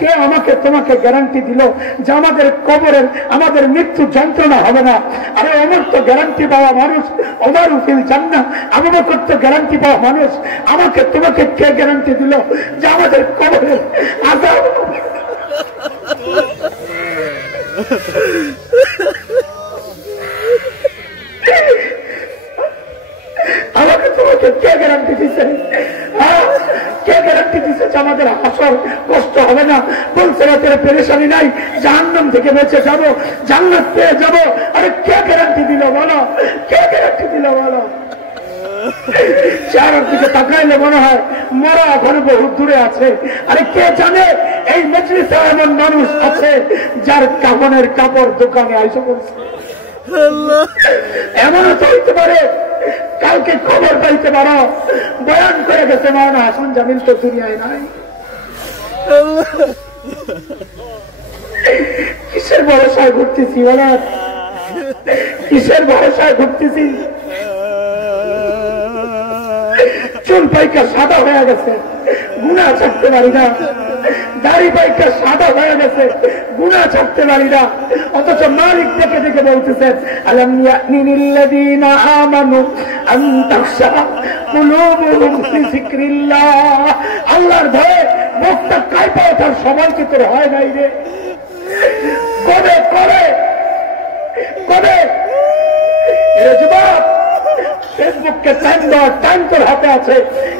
কে আমাকে তোমাকে গ্যারান্টি দিল যে আমাদের কবরের আমাদের মৃত্যু যন্ত্রণা হবে না? আরে অমর তো গ্যারান্টি পাওয়া মানুষ, ওমর ফিল জান্নাহ, আবু বকর তো গ্যারান্টি পাওয়া মানুষ। আমাকে তোমাকে কে গ্যারান্টি দিল যে আমাদের কবরের আযাব আমাকে তোমাকে কে গ্যারান্টি দিচ্ছে? কে গ্যারান্টি দিচ্ছে যে আমাদের হাসর কষ্ট হবে না? বলছে রাতের পেরেশানি নাই, জাহান্নাম থেকে বেঁচে যাব, জান্নাত পেয়ে যাব। আরে কে গ্যারান্টি দিল বলো? কে গ্যারান্টি দিল বলো? চেহারার দিকে তাকাইলে মনে হয় মরা ঘরে বহু দূরে আছে। আরে কে জানে এই মজলিসে এমন মানুষ আছে যার কাপড়ের কাপড় দোকানে আইসে বলছে। এমনও তো হইতে পারে কালকে খবর পাইতে পারো বয়ান করে গেছে মাওলানা হাসান জামিল তো দুনিয়ায় নাই। কিসের ভরসায় ঘুরতেছি বলা? কিসের ভরসায় ঘুরতেছি? চুল পাইকা সাদা হয়ে গেছে, গুনাহ ছাড়তে পারি না। দাড়ি পাইকা সাদা হয়ে গেছে, গুনাহ ছাড়তে পারি না। অথচ মালিক দেখে দেখে বলতেছেন আলাম ইয়ানিল্লাযীনা আমানু আন তাখশা কুলুবুহুম লিযিকরিল্লাহ। আল্লাহর ভয়ে মুখটা কাঁপা ওঠার সময় কি তোর হয় নাই রে? কবে কবে কবে যুবক ফেসবুককে টাইম দেওয়ার টাইম তোর হাতে আছে,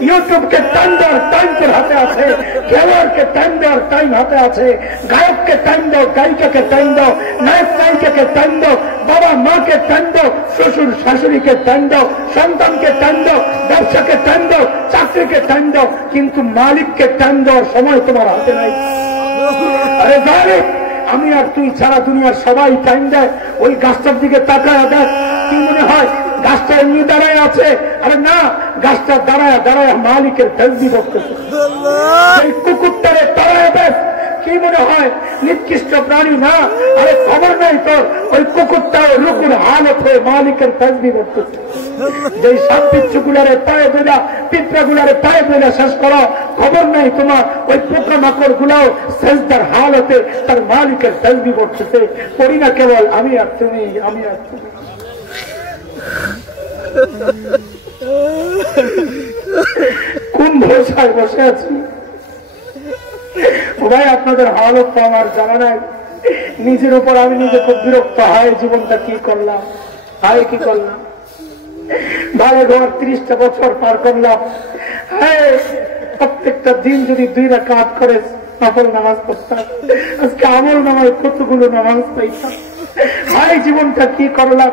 ইউটিউবকে টাইম দেওয়ার টাইম তোর হাতে আছে, খেলোয়াড়কে টাইম দেওয়ার টাইম হাতে আছে, গায়ককে টাইম দাও, গায়িকাকে টাইম দাও, নায়ক নায়িকাকে টাইম দাও, বাবা মাকে টাইম দাও, শ্বশুর শাশুড়িকে টাইম দাও, সন্তানকে টাইম দাও, ব্যবসাকে টাইম দাও, চাকরিকে টাইম দাও, কিন্তু মালিককে টাইম দেওয়ার সময় তোমার হাতে নাই। আরে মালিক আমি আর তুই ছাড়া দুনিয়ার সবাই টাইম দেয়। ওই গাছটার দিকে তাকায় দেখ, কি মনে হয় গাছটা এমনি দাঁড়ায় আছে? আরে না, গাছটা দাঁড়ায় দাঁড়ায় মালিকের তাসবিহ করতেছে। এই কুকুরটারে দাঁড়ায় দেখ, কি মনে হয় নিকৃষ্ট প্রাণী? না, আরে খবর নাই তোর ওই কুকুরটাও লুকুর হালত হয়ে মালিকের তাসবিহ করতেছে। যেই সাপিচ্ছু গুলারে পায়ে বেলা, পিঁপড়া গুলারে পায়ে বেলা শেষ করো, খবর নাই তোমার ওই পোকা মাকড় গুলাও সেজদার হালতে তার মালিকের তাসবিহ করতেছে। করি না কেবল আমি আর তুমি, আমি আর তুমি। কোন ভরসায় বসে আছি ভাই? আপনাদের হালত তো আমার জানা নাই। নিজের উপর আমি নিজে খুব বিরক্ত হয়। জীবনটা কি করলাম, হায় কি করলাম? ভালো ঘর 30টা বছর পার করলাম। হ্যাঁ, প্রত্যেকটা দিন যদি 2 রাকাত করে নফল নামাজ পড়তাম, আজকে আমল নামায় কতগুলো নামাজ পাইতাম। ভাই জীবনটা কি করলাম?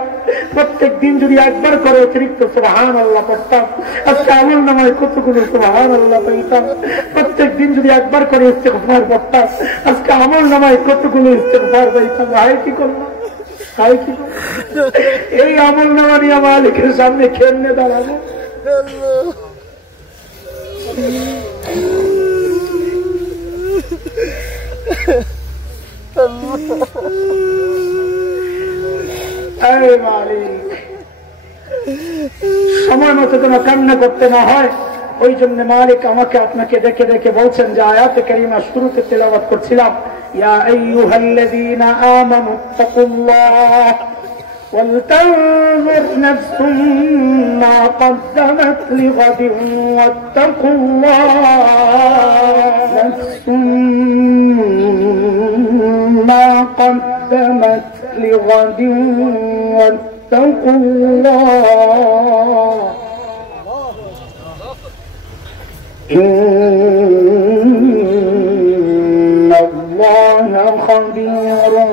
প্রত্যেক দিন যদি একবার করে অতিরিক্ত সুবহানাল্লাহ পড়তাম, আজকে আমল নামায় কতগুলো সুবহানাল্লাহ পাইতাম। প্রত্যেক দিন যদি একবার করে ইস্তেগফার পড়তাম, আজকে আমল নামায় কতগুলো ইস্তেগফার পাইতাম। ভাই কি করলাম, ভাই কি করলাম? এই আমল নামা নিয়ে মালিকের সামনে কেমনে দাঁড়াবো? সময় মতো যেন কান্না করতে না হয়, ওই জন্য মালিক আমাকে আপনাকে দেখে দেখে বলছেন যে আয়াতে কারিমা শুরুতে তেলাওয়াত করছিলাম, ইয়া আইয়ুহাল্লাযীনা আমানু তাকুল্লাহ ওয়ালতানজুর নাফসুম মা কদ্দামাত লিগাদিন ওয়াত্তাকুল্লাহ, নাফসুম মা কদ্দামাত লিগাদিন ওয়াত্তাকুল্লাহ ইন্নাল্লাহা খাবীরুন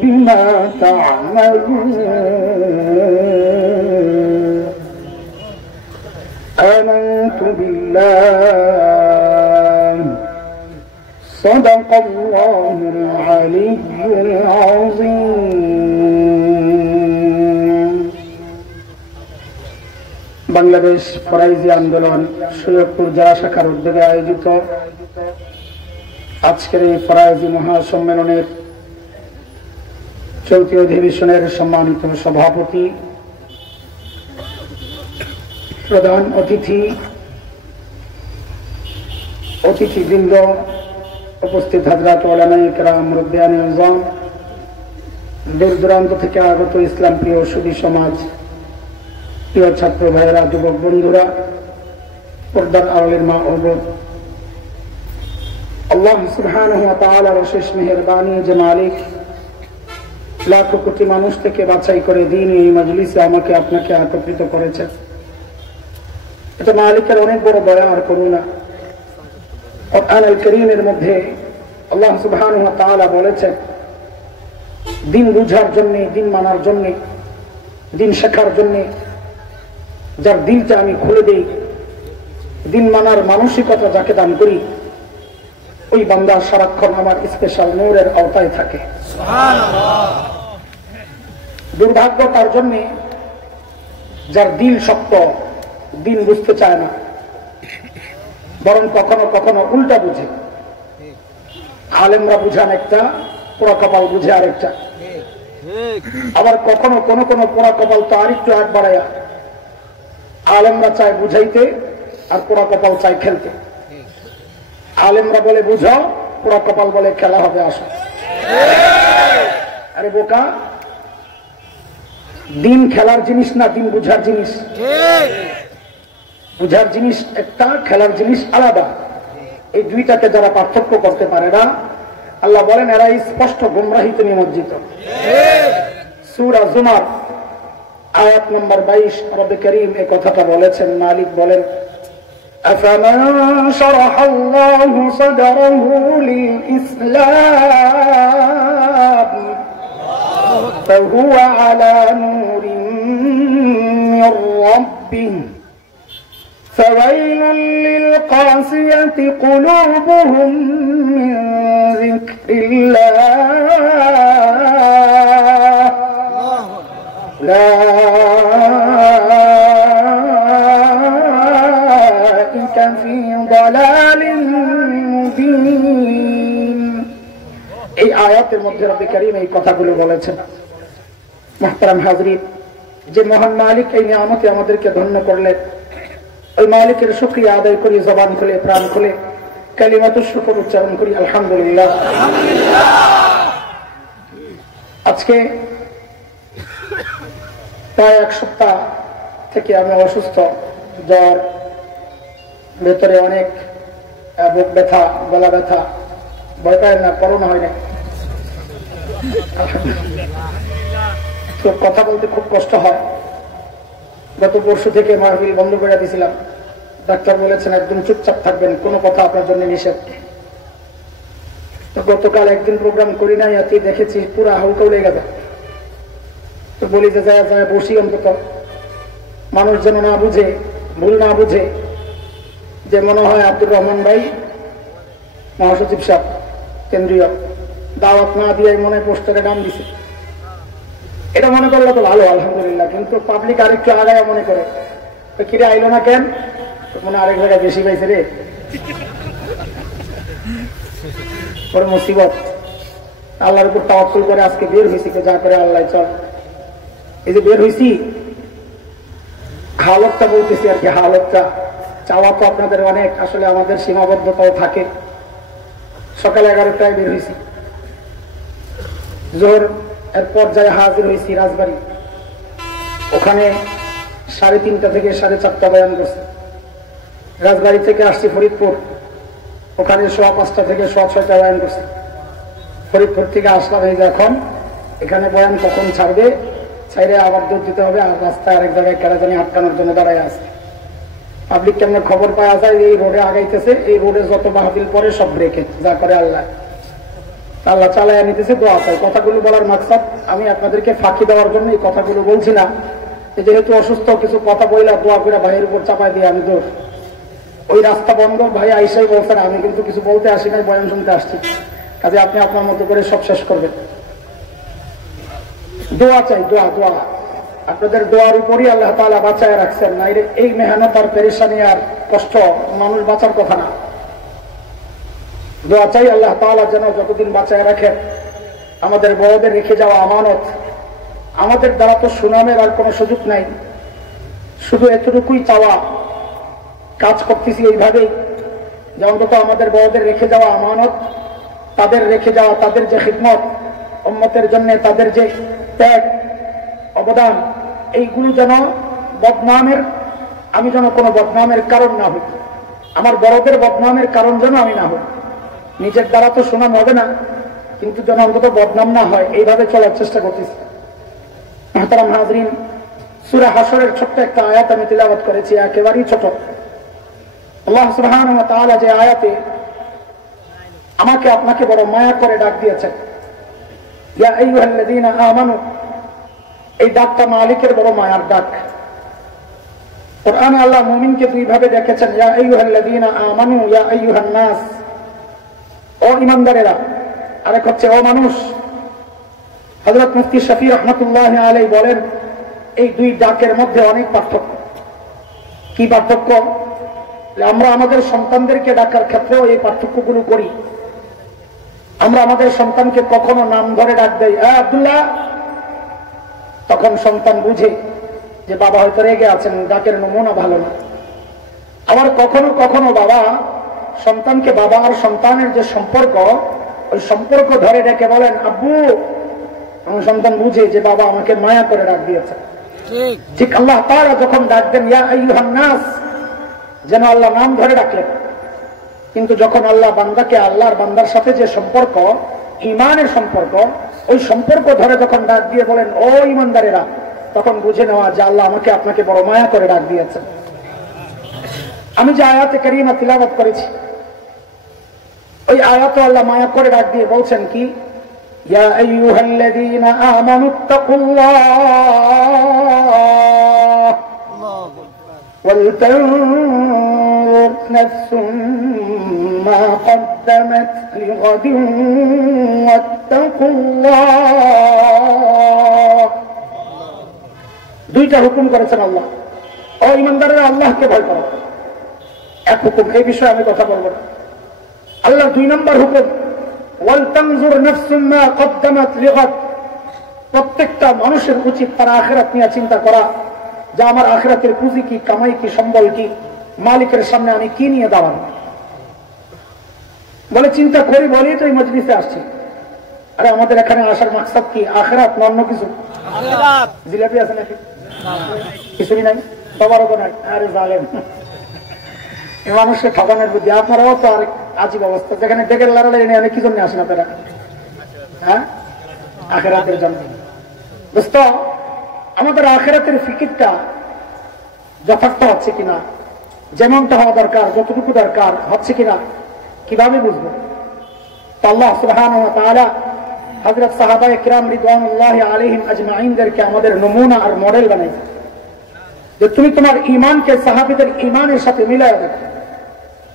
বিমা তা'মালুন। আমানতু বিল্লাহি সাদাকাল্লাহুল আলিয়্যুল আযীম। বাংলাদেশ ফরাইজি আন্দোলন সৈয়দপুর জেলা শাখার উদ্যোগে আয়োজিত আজকের এই ফরাইজি মহাসম্মেলনের চলতি অধিবেশনের সম্মানিত সভাপতি, প্রধান অতিথিবৃন্দ, উপস্থিত হযরত উলামায়ে কেরাম, মুরব্বিয়ানে আযম, দূর দূরান্ত থেকে আগত ইসলাম প্রিয় সুধী সমাজ, প্রিয় ছাত্র ভাইয়েরা, যুবক বন্ধুরা, পর্দার আড়ালের মা ও বোন, আল্লাহ সুবহানাহু ওয়া তাআলার অশেষ মেহেরবানি যে মালিক লাখ কোটি মানুষ থেকে বাছাই করে দিন এই মজলিসে আমাকে আপনাকে একত্রিত করেছেন, এটা মালিকের অনেক বড় দয়া আর করুণা। কুরআনুল কারীমের মধ্যে আল্লাহ সুবহানাহু ওয়া তাআলা বলেছেন, দিন বুঝার জন্য, দিন মানার জন্য, দিন শেখার জন্য যার দিলটা আমি খুলে দেই, দিন মানার মানসিকতা যাকে দান করি, ওই বান্দা সারাক্ষণ আমার স্পেশাল নূরের আওতায় থাকে। সুবহানাল্লাহ। দুর্ভাগ্য তার জন্য যার দিল শক্ত, দিন বুঝতে চায় না, বরং কখনো কখনো উল্টা বুঝে। আলেমরা বুঝান একটা, পোড়া কপাল বুঝে আরেকটা। আবার কখনো কোনো কোনো পোড়া কপাল তো আরেকটু আগ বাড়াইয়া আলেমরা চায় বুঝাইতে, আর পোড়া কপাল চায় খেলতে। আলেমরা বলে বুঝাও, পোড়া কপাল বলে খেলা হবে আসো। আরে বোকা, দিন খেলার জিনিস না, দিন বুঝার জিনিস। বুঝার জিনিস একটা, খেলার জিনিস আলাদা। এই দুইটাকে যারা পার্থক্য করতে পারে না, আল্লাহ বলেন এরা স্পষ্ট গুমরাহিতে নিমজ্জিত। সূরা জুমার আয়াত নম্বর 22 রব্বে করিম এই কথাটা বলেছেন। মালিক বলেন, আফামান শারাহাল্লাহু সাদরাহু লিল-ইসলাম ফাহুয়া আলা নূরিন মির রাব্বিহি فويل للقاسية قلوبهم من ذكر الله أولئك في ضلال مبين। এই আয়াতের মধ্যে রব্বে কারীম এই কথাগুলো বলেছেন। মুহতারাম হাজরিন, যে মহান মালিক এই নিয়ামতে আমাদেরকে ধন্য করলেন, ওই মালিকের শুকরিয়া আদায় করি, জবান খুলে, প্রাণ খুলে কালিমাতুশ শুকর উচ্চারণ করি, আলহামদুলিল্লাহ। আজকে প্রায় এক সপ্তাহ থেকে আমি অসুস্থ, জ্বর, ভেতরে অনেক বুক ব্যথা, গলা ব্যথা। ভয় পায় না, করোনা হয় না। তো কথা বলতে খুব কষ্ট হয়। গত পরশু থেকে মাহফিল বন্ধ করে দিয়েছিলাম। ডাক্তার বলেছেন একদম চুপচাপ থাকবেন, কোনো কথা আপনার জন্য নিষেধ। তো গতকাল একদিন প্রোগ্রাম করি নাই, এতে দেখেছি পুরা হালকা উড়ে গেছে। তো বলি যে যায় যায় বসি, অন্তত মানুষ যেন না বুঝে, ভুল না বুঝে যে মনে হয় আব্দুর রহমান ভাই মহাসচিব সাহেব কেন্দ্রীয় দাওয়াত না দিয়ে মনে পোস্টারে নাম দিছে। এটা মনে করলে তো ভালো, আলহামদুলিল্লাহ। কিন্তু পাবলিক আরেকটু আগায় মনে করে, কিরে আইলো না কেন, মনে আরেক জায়গায় বেশি পাইছে রে, বড় মুসিবত। আল্লাহর উপর তাওয়াক্কুল করে আজকে বের হয়েছি, যা করে আল্লাহ চল। এই যে বের হয়েছি, হালতটা বলতেছি আর কি, হালতটা চাওয়া তো আপনাদের অনেক, আসলে আমাদের সীমাবদ্ধতাও থাকে। সকাল 11টায় বের হয়েছি, জোহর এর পর্যায়ে হাজির হয়েছি রাজবাড়ি। ওখানে 3:30 থেকে 4:30 বয়ান করছে। রাজবাড়ি থেকে আসছি ফরিদপুর, ওখানে 5:15 থেকে 6:30 বয়ান করছে। ফরিদপুর থেকে আসলাম এই যে এখন, এখানে বয়ান কখন ছাড়বে, ছাইরে আবার দৌড় দিতে হবে। আর রাস্তায় আরেক জায়গায় কেরাজানি আটকানোর জন্য দাঁড়ায় আছে। পাবলিক কেমন খবর পাওয়া যায়, এই রোডে আগাইতেছে, এই রোডে যত মাহফিল পরে সব ব্রেকে, যা করে আল্লাহ। আল্লাহ চালাইয়া নিতেছে, দোয়া চাই। কথাগুলো বলার মাকসাদ আমি আপনাদেরকে ফাঁকি দেওয়ার জন্য এই কথাগুলো বলছি না। যেহেতু অসুস্থ, কিছু কথা বইলা দোয়া করে ভাইয়ের উপর চাপাই দিয়ে আমি দৌড়। ওই রাস্তা বন্ধ, ভাই আইসাই বলছেন, আমি কিন্তু কিছু বলতে আসি নাই, বয়ান শুনতে আসছি। কাজে আপনি আপনার মতো করে সব শেষ করবেন। দোয়া চাই, দোয়া দোয়া। আপনাদের দোয়ার উপরই আল্লাহ তাআলা বাঁচায় রাখছেন, না এই মেহনত আর পেরেশানি আর কষ্ট মানুষ বাঁচার কথা না। দোয়া চাই আল্লাহ তাআলা যেন যতদিন বাঁচায় রাখেন। আমাদের বড়দের রেখে যাওয়া আমানত, আমাদের দ্বারা তো সুনামের আর কোনো সুযোগ নাই, শুধু এতটুকুই চাওয়া, কাজ করতেছি এইভাবেই যে অন্তত আমাদের বড়দের রেখে যাওয়া আমানত তাদের রেখে যাওয়া তাদের যে খিদমত, উম্মতের জন্য তাদের যে ত্যাগ অবদান, এইগুলো যেন বদনামের, আমি যেন কোনো বদনামের কারণ না হই, আমার বড়দের বদনামের কারণ যেন আমি না হই। নিজের দ্বারা তো সুনাম হবে না, কিন্তু যেন অন্তত বদনাম না হয়, এইভাবে চলার চেষ্টা করতেছি। মুহতারাম হাজরিন, সূরা হাশরের ছোট্ট একটা আয়াত আমি তিলাওয়াত করেছি, একেবারেই ছোট। আল্লাহ সুবহানাহু ওয়া তাআলা যে আয়াতে আমাকে আপনাকে বড় মায়া করে ডাক দিয়েছেন, ইয়া আইয়ুহাল্লাযীনা আমানু, এই ডাকটা মালিকের বড় মায়ার ডাক। কুরআনে আল্লাহ মুমিনকে দুইভাবে ডেকেছেন, ইয়া আইয়ুহাল্লাযীনা আমানু, ইয়া আইয়ুহান নাস, ও ঈমানদারেরা, আরেক হচ্ছে ও মানুষ। হযরত মুফতি শফি রাহমাতুল্লাহি আলাইহি বলেন, এই দুই ডাকের মধ্যে অনেক পার্থক্য। কি পার্থক্য? আমরা আমাদের সন্তানদেরকে ডাকার ক্ষেত্রেও এই পার্থক্যগুলো করি। আমরা আমাদের সন্তানকে কখনো নাম ধরে ডাক দেই, আব্দুল্লাহ, তখন সন্তান বুঝে যে বাবা হয়তো রেগে আছেন, ডাকের নমুনা ভালো না। আবার কখনো কখনো বাবা সন্তানকে, বাবা আর সন্তানের যে সম্পর্ক, ওই সম্পর্ক ধরে ডেকে বলেন আব্বু, আমার সন্তান বুঝে যে বাবা আমাকে মায়া করে ডাক দিয়েছে। ঠিক আল্লাহ তাআলা যখন ডাক দেন ইয়া আইয়ুহান নাস, যেন আল্লাহ নাম ধরে ডাকলেন। কিন্তু যখন আল্লাহ বান্দাকে, আল্লাহর বান্দার সাথে যে সম্পর্ক, ঈমানের সম্পর্ক, ওই সম্পর্ক ধরে যখন ডাক দিয়ে বলেন ও ঈমানদারেরা, তখন বুঝে নেওয়া যে আল্লাহ আমাকে আপনাকে বড় মায়া করে ডাক দিয়েছেন। আমি যে আয়াতে কারিমা তিলাওয়াত করেছি, ওই আয়াতে আল্লাহ মায়া করে ডাক দিয়ে বলছেন কি, ইয়া আইয়ুহাল্লাযীনা আমানুত্তাকুল্লাহ ওয়ালতানজুর নাফসুম মা কদ্দামাত লিগাদিন ওয়াত্তাকুল্লাহ। দুইটা হুকুম করেছেন আল্লাহ। ও ঈমানদারেরা, আল্লাহকে ভয় করো, এক হুকুম, এই বিষয়ে আমি কথা বলবো না। আল্লাহ দুই নম্বর হুকুম, ওয়ালতানজুর নাফসুম মা কদ্দামাত লিগাদ, প্রত্যেকটা মানুষের উচিত তার আখিরাত নিয়ে চিন্তা করা, যে আমার আখিরাতের পুঁজি কি, কামাই কি, সম্বল কি, মালিকের সামনে আমি কি নিয়ে দাঁড়াবো। বলে চিন্তা করি বলেই তো এই মজলিসে আসছি। আরে আমাদের এখানে আসার মাকসাদ কি? আখিরাত না অন্য কিছু? জিলাপি আছে নাকি? কিছুই নাই, সবারও নাই। আরে জালেম, এই মানুষকে ঠকানোর বুদ্ধি। আপনারাও তো আরেক আজীব অবস্থা, যেখানে ডেকের লড়াই নিয়ে অনেক কি জন্য আসেন আপনারা? হ্যাঁ, আখিরাতের জন্য। দোস্ত, আমাদের আখিরাতের ফিকিরটা যথার্থ হচ্ছে কিনা, যেমনটা হওয়া দরকার, যতটুকু দরকার হচ্ছে কিনা, কিভাবে বুঝবো? আল্লাহ সুবহানাহু ওয়া তাআলা হযরত সাহাবায়ে কিরাম রিদওয়ানুল্লাহি আলাইহিম আজমাইনদেরকে আমাদের নমুনা আর মডেল বানাইছে, যে তুমি তোমার ঈমানকে সাহাবীদের ঈমানের সাথে মিলায় দেখো।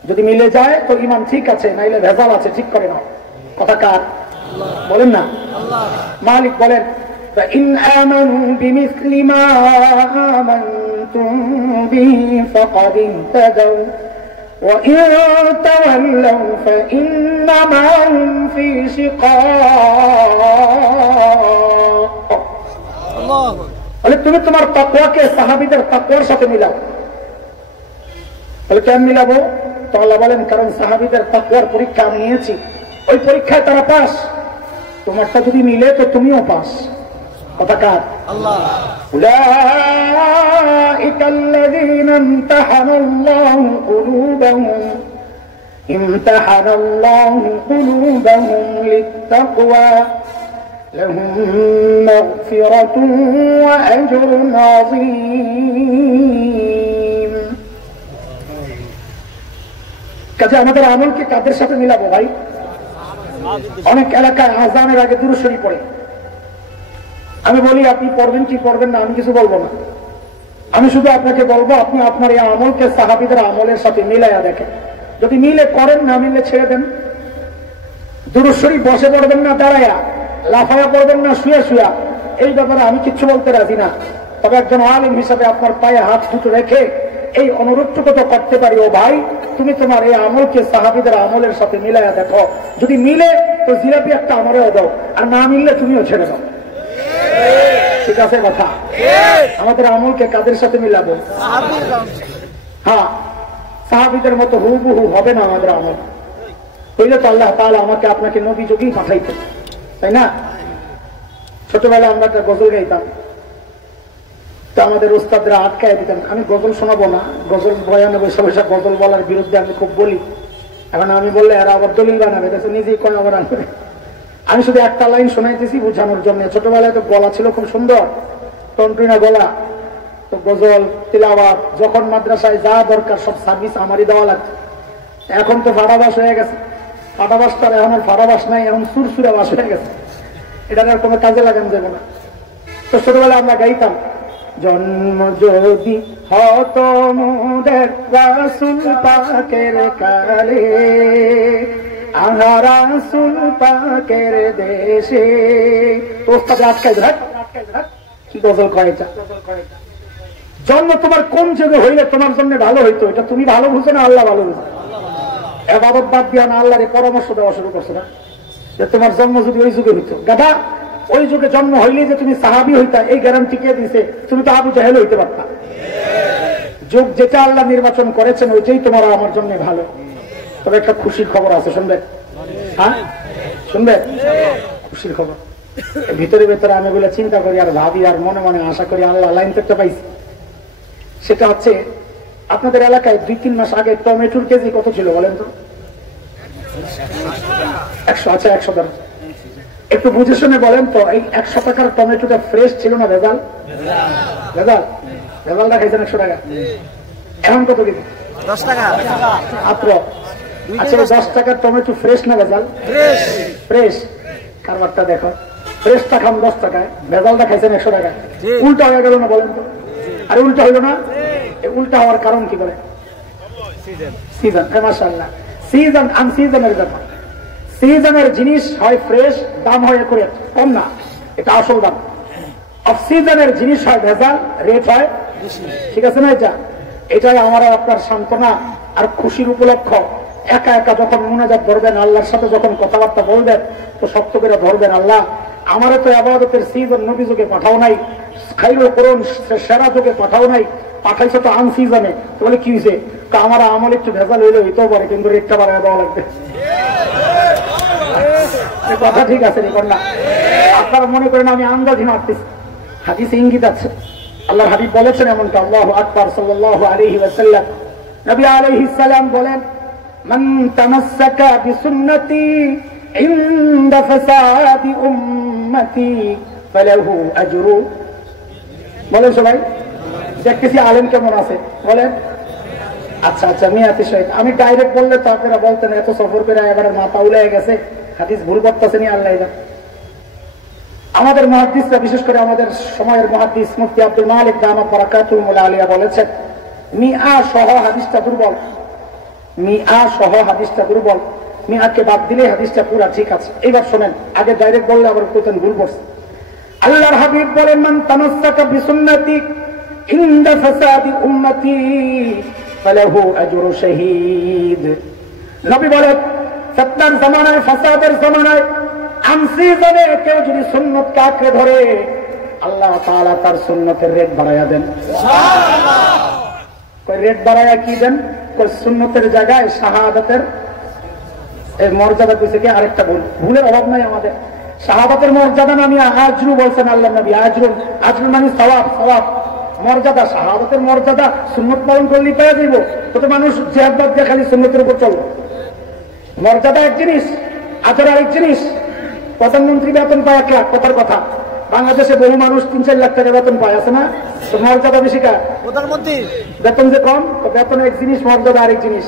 যদি মিলে যায় তো ঈমান ঠিক আছে, নাইলে ভেজাল আছে, ঠিক করে নাও। কথা কার? বলেন না। মালিক বলেন, فإن آمنوا بمثل ما آمنتم به فقد اهتدوا وإن تولوا فإنما هم في شقاق। বলে তুমি তোমার তাকওয়াকে সাহাবীদের তাকওয়ার সাথে মিলাও। বলে কেন মিলাবো? তো আল্লাহ বলেন, কারণ সাহাবীদের তাকওয়ার পরীক্ষা আমি নিয়েছি, ওই পরীক্ষায় তারা পাস। তোমারটা যদি মিলে তো তুমিও পাস। কথা কার? আল্লাহ। উলাইকা আল্লাযীনা ইমতাহানাল্লাহু কুলুবাহুম লিত-তাকওয়া লাহুম মাগফিরাতুন ওয়া আজরুন আযীম। কাজে আমাদের আমলকে কাদের সাথে মিলাবো ভাই? অনেক এলাকায় আযানের আগে দুরূদ শরীফ পড়ে। আমি বলি আপনি পড়বেন কি পড়বেন না, আমি কিছু বলবো না। আমি শুধু আপনাকে বলবো, আপনি আপনার এই আমলকে সাহাবীদের আমলের সাথে মিলাইয়া দেখেন। যদি মিলে করেন, না মিলে ছেড়ে দেন। দুরূদ শরীফ বসে পড়বেন না দাঁড়ায়া, লাফায়া পড়বেন না শুয়ে শুয়া, এই ব্যাপারে আমি কিচ্ছু বলতে রাজি না। তবে একজন আলেম হিসাবে আপনার পায়ে হাত দুটো রেখে এই অনুরোধটুকু তো করতে পারি, ও ভাই তুমি তোমার এই আমলকে সাহাবীদের আমলের সাথে মিলাইয়া দেখো। যদি মিলে তো জিলাপি একটা আমারও দাও, আর না মিললে তুমিও ছেড়ে দাও। ঠিক আছে কথা? আমাদের আমলকে কাদের সাথে মিলাবো? হ্যাঁ, সাহাবীদের মতো হুবহু হবে না আমাদের আমল। হইলে তো আল্লাহ তাআলা আমাকে আপনাকে নবী যোগী পাঠাইতেন, তাই না? ছোটবেলায় আমরা একটা গজল গাইতাম, তো আমাদের ওস্তাদরা আটকায় দিতেন। আমি গজল শোনাবো না, গজল বয়ানে বসে বসে গজল বলার বিরুদ্ধে আমি খুব বলি। এখন আমি বললে এরা আবার দলিল বানাবে, নিজেই কয় আবার আনবে। আমি শুধু একটা লাইন শোনাইতেছি বোঝানোর জন্য। ছোটবেলায় তো গলা ছিল খুব সুন্দর, টনটুনা গলা, তো গজল তিলাওয়াত যখন মাদ্রাসায় যা দরকার সব সার্ভিস আমারই দেওয়া লাগছে। এখন তো ফাটাবাস হয়ে গেছে, ফাটাবাসটার এখন আর ফাটাবাস নাই, এখন সুরসুরা বাস হয়ে গেছে, এটা আর কোনো কাজে লাগানো যাবে না। তো ছোটবেলায় আমরা গাইতাম, জন্ম যদি হত মোদের রাসূল পাকের কালে, আহা রাসূল পাকের দেশে। তো ওস্তাদ আটকায় ধর, কি গজল কয় এটা? জন্ম তোমার কোন যুগে হইলে তোমার জন্য ভালো হইতো, এটা তুমি ভালো বুঝো না আল্লাহ ভালো বুঝো? এবাদত বাদ দিয়া না আল্লাহরে পরামর্শ দেওয়া শুরু করছো না, যে তোমার জন্ম যদি ওই যুগে হইতো। গাধা, ওই যুগে জন্ম হইলে যে তুমি সাহাবী হইতা এই গ্যারান্টি কে দিছে? তুমি তো আবু জাহেল হইতে পারতা। যুগ যেটা আল্লাহ নির্বাচন করেছেন ওইটাই তোমার আমার জন্য ভালো। তবে একটা খুশির খবর আছে, শুনবে? হ্যাঁ শুনবে? খুশির খবর। ভিতরে ভিতরে আমি এগুলো চিন্তা করি আর ভাবি আর মনে মনে আশা করি আল্লাহ লাইন তো একটা পাইছি। সেটা হচ্ছে আপনাদের এলাকায় 2-3 মাস আগে টমেটোর কেজি কত ছিল বলেন তো? 100। আচ্ছা 100 ধর, একটু বুঝে শুনে বলেন তো, এই 100 টাকার টমেটোটা ফ্রেশ ছিল না ভেজাল? ভেজাল, ভেজালটা খাইছেন 100 টাকা। এখন কত কেজি? 10 টাকা মাত্র। আচ্ছা 10 টাকার টমেটো ফ্রেশ না ভেজাল? ফ্রেশ। কারবারটা দেখো, ফ্রেশটা খাম 10 টাকায়, ভেজালটা খাইছেন 100 টাকায়। উল্টা হয়ে গেল না বলেন তো? আরে উল্টা হইল না? উল্টা হওয়ার কারণ কি বলে? সিজন। মাশাআল্লাহ, সিজন আনসিজনের ব্যাপার। সিজনের জিনিস হয় ফ্রেশ, দাম হয় করে কম না, এটা আসল দাম। অফ সিজনের জিনিস হয় ভেজাল, রেট হয় ঠিক আছে না? এটাই আমার আপনার সান্ত্বনা আর খুশির উপলক্ষ। একা একা যখন মুনাজাত ধরবেন, আল্লাহর সাথে যখন কথাবার্তা বলবেন, তো শক্ত করে ধরবেন, আল্লাহ আমারে তো ইবাদতের সিজন নবী যুগে পাঠাও নাই, খাইরুল কুরআন সেরা যুগে পাঠাও নাই, পাঠাইছো তো আন সিজনে। তো বলে কি হয়েছে? আমার আমল একটু ভেজাল হইলে হইতেও পারে, কিন্তু রেটটা বাড়ায় দেওয়া লাগবে। কথা ঠিক আছে রে কন্যা? আপনারা মনে করেন আমি আন্দাজি মারতেছি, হাদিসে ইঙ্গিত আছে। আল্লাহর হাবিব বলেছেন এমনটা, আল্লাহু আকবার সাল্লাল্লাহু আলাইহি ওয়াসাল্লাম। নবী আলাইহিস সালাম বলেন, মান তামাসসাকা বিসুন্নতি ইনদা ফাসাদি উম্মতি ফালাহু আজরু। বলেন সবাই, দেখতেছি আলেম কেমন আছে বলেন। আচ্ছা আচ্ছা মিয়াতি শহীদ, আমি ডাইরেক্ট বললে তো আপনারা বলতেন এত সফর করে এবারে মাথা উলাই গেছে, হাদিস ভুল করতেছে নি আল্লাহ। আমাদের মুহাদ্দিসরা, বিশেষ করে আমাদের সময়ের মুহাদ্দিস মুফতি আব্দুল মালিক দামাত বারাকাতুহুল আলিয়া বলেছেন, মিআ সহ হাদিসটা দুর্বল। মিআ সহ হাদিসটা দুর্বল, মিআকে বাদ দিলে হাদিসটা পুরা ঠিক আছে। এইবার শোনেন, আগে ডাইরেক্ট বললে আবার কইতেন ভুল করছে। আল্লাহর হাবিব বলেন, মান তামাসসাকা বিসুন্নতি ইনদা ফাসাদি উম্মতি ফালাহু আজরু শাহীদ। নবী বলেন, ফিতনার জামানায়, ফাসাদের জামানায়, আনসিজনে কেউ যদি সুন্নতকে আঁকড়ে ধরে, আল্লাহ তাআলা তার সুন্নতের রেট বাড়ায়া দেন। সুবহানাল্লাহ। কই রেট বাড়ায়া কি দেন? কই সুন্নতের জায়গায় শাহাদাতের এই মর্যাদা কইছে কি? আরেকটা ভুলের অভাব নাই আমাদের। শাহাদাতের মর্যাদা নামি আজরু বলছেন আল্লাহ নবী। আজরু, আজরু মানে সওয়াব, সওয়াব মর্যাদা। শাহাদাতের মর্যাদা সুন্নত পালন করলে পেয়ে যাইব। কত মানুষ জিহাদ দিয়ে খালি সুন্নতের উপর চলবে। মর্যাদা এক জিনিস, আজর আরেক জিনিস। প্রধানমন্ত্রী বেতন পায় 1 লাখ, কথার কথা। বাংলাদেশে বহু মানুষ 3-4 লাখ টাকা বেতন পায়, আছে না? তো মর্যাদা বেশি কার? প্রধানমন্ত্রী। বেতন যে কম, তো বেতন এক জিনিস, মর্যাদা আরেক জিনিস।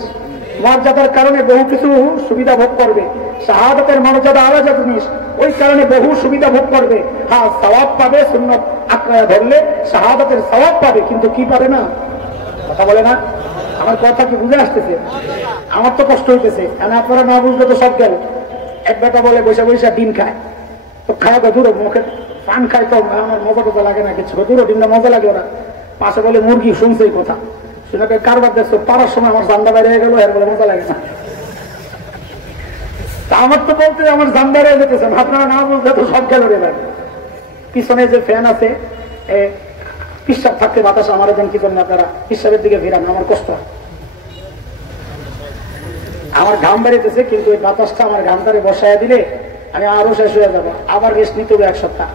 মর্যাদার কারণে বহু কিছু সুবিধা ভোগ করবে, শাহাদাতের মর্যাদা আলাদা জিনিস, ওই কারণে বহু সুবিধা ভোগ করবে। হ্যাঁ, সওয়াব পাবে, সুন্নত আঁকড়ায় ধরলে শাহাদাতের সওয়াব পাবে, কিন্তু কি পাবে না? কথা বলে না? আমার কথা কি বুঝে আসতেছে? আমার তো কষ্ট হইতেছে, আপনারা না বুঝলে তো সব গেল। এক বেটা বলে বসে বসে ডিম খায়, তো খাওয়া তো দূর, মুখে পান খায়, তো আমার মজা টজা লাগে না কিছু, দূর ডিমটা মজা লাগে না। পাশে বলে মুরগি, শুনছে এই কথা, শুনে কারবার দেখছো, পারার সময় আমার জান্দা বাইরে হয়ে গেল, এর বলে মজা লাগে না। তা আমার তো বলতে আমার জান্দা রয়ে যেতেছেন, আপনারা না বুঝলে তো সব গেল রে ভাই। পিছনে যে ফ্যান আছে, পিসাব থাকতে বাতাস আমার দেন কি জন্য? আপনারা পিসাবের দিকে ফিরান, আমার কষ্ট। আমার ঘাম বেড়েছে, কিন্তু ওই বাতাসটা আমার ঘামটারে বসায় দিলে আমি আরো শেষ হয়ে যাবো, আবার রেস্ট নিতে হবে 1 সপ্তাহ।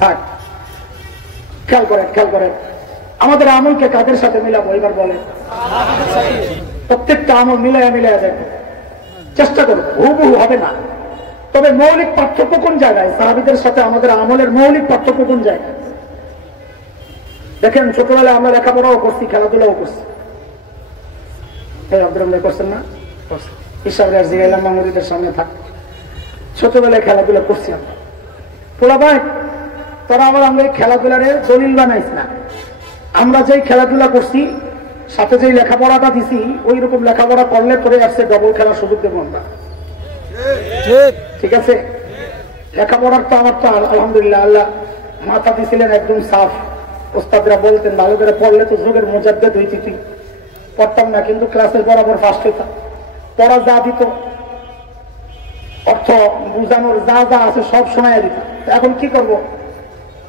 থাক, খেয়াল করেন আমাদের আমলকে কাদের সাথে মিলাবো এবার বলেন? প্রত্যেকটা আমল মিলাইয়া যাবে, চেষ্টা করবো, হুবহু হবে না। তবে মৌলিক পার্থক্য কোন জায়গায়? সাহাবীদের সাথে আমাদের আমলের মৌলিক পার্থক্য কোন জায়গায়? দেখেন, ছোটবেলায় আমরা লেখাপড়াও করছি, খেলাধুলাও করছি। আব্দুর রহমান করছেন না? হিসাব রাজ জিগাইলাম মামুরিদের সামনে থাক, ছোটবেলায় খেলাধুলা করছি আমরা। পোলা ভাই, তোরা আবার আমরা এই খেলাধুলারে দলিল বানাইছি না। আমরা যেই খেলাধুলা করছি, সাথে যেই লেখাপড়াটা দিছি, ওই রকম লেখাপড়া করলে তোরে আসছে ডবল খেলার সুযোগ দেবো আমরা। ঠিক আছে? লেখাপড়ার তো আমার তো আলহামদুলিল্লাহ আল্লাহ মাথা দিছিলেন একদম সাফ। ওস্তাদরা বলতেন ভালো করে পড়লে তো যুগের মুজাদ্দেদ হইতি, তুই পড়তাম না, কিন্তু ক্লাসের বরাবর ফার্স্ট হইতাম। পড়া যা দিত, অর্থ বুঝানোর যা যা আছে সব শোনাইয়া দিত। এখন কি করব?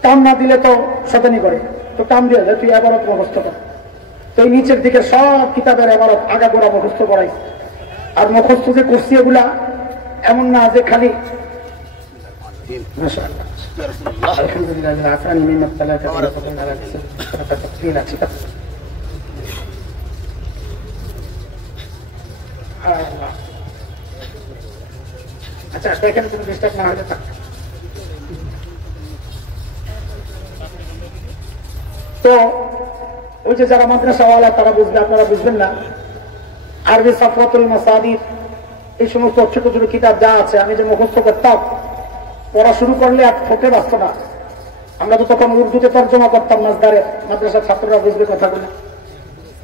টান না দিলে তো শতানি করে, তো টান দিয়ে যায়, তুই এবারত মুখস্থ কর। তো এই নিচের দিকে সব কিতাবের এবারত আগা গোড়া মুখস্থ করাই। আর মুখস্থ যে করছি এগুলা এমন না যে খালি আচ্ছা দেখেন, তুমি ডিস্টার্ব না হলে থাক। তো ওই যে যারা মাদ্রাসাওয়ালা তারা বুঝবে, আপনারা বুঝবেন না। আরবি সাফওয়াতুল মাসাদির এই সমস্ত ছোট ছোট কিতাব যা আছে, আমি যে মুখস্থ করতাম, পড়া শুরু করলে আর ঠোঁটে বাঁচত না। আমরা তো তখন উর্দুতে তর্জমা করতাম নাজদারে, মাদ্রাসার ছাত্ররা বুঝবে কথাগুলো।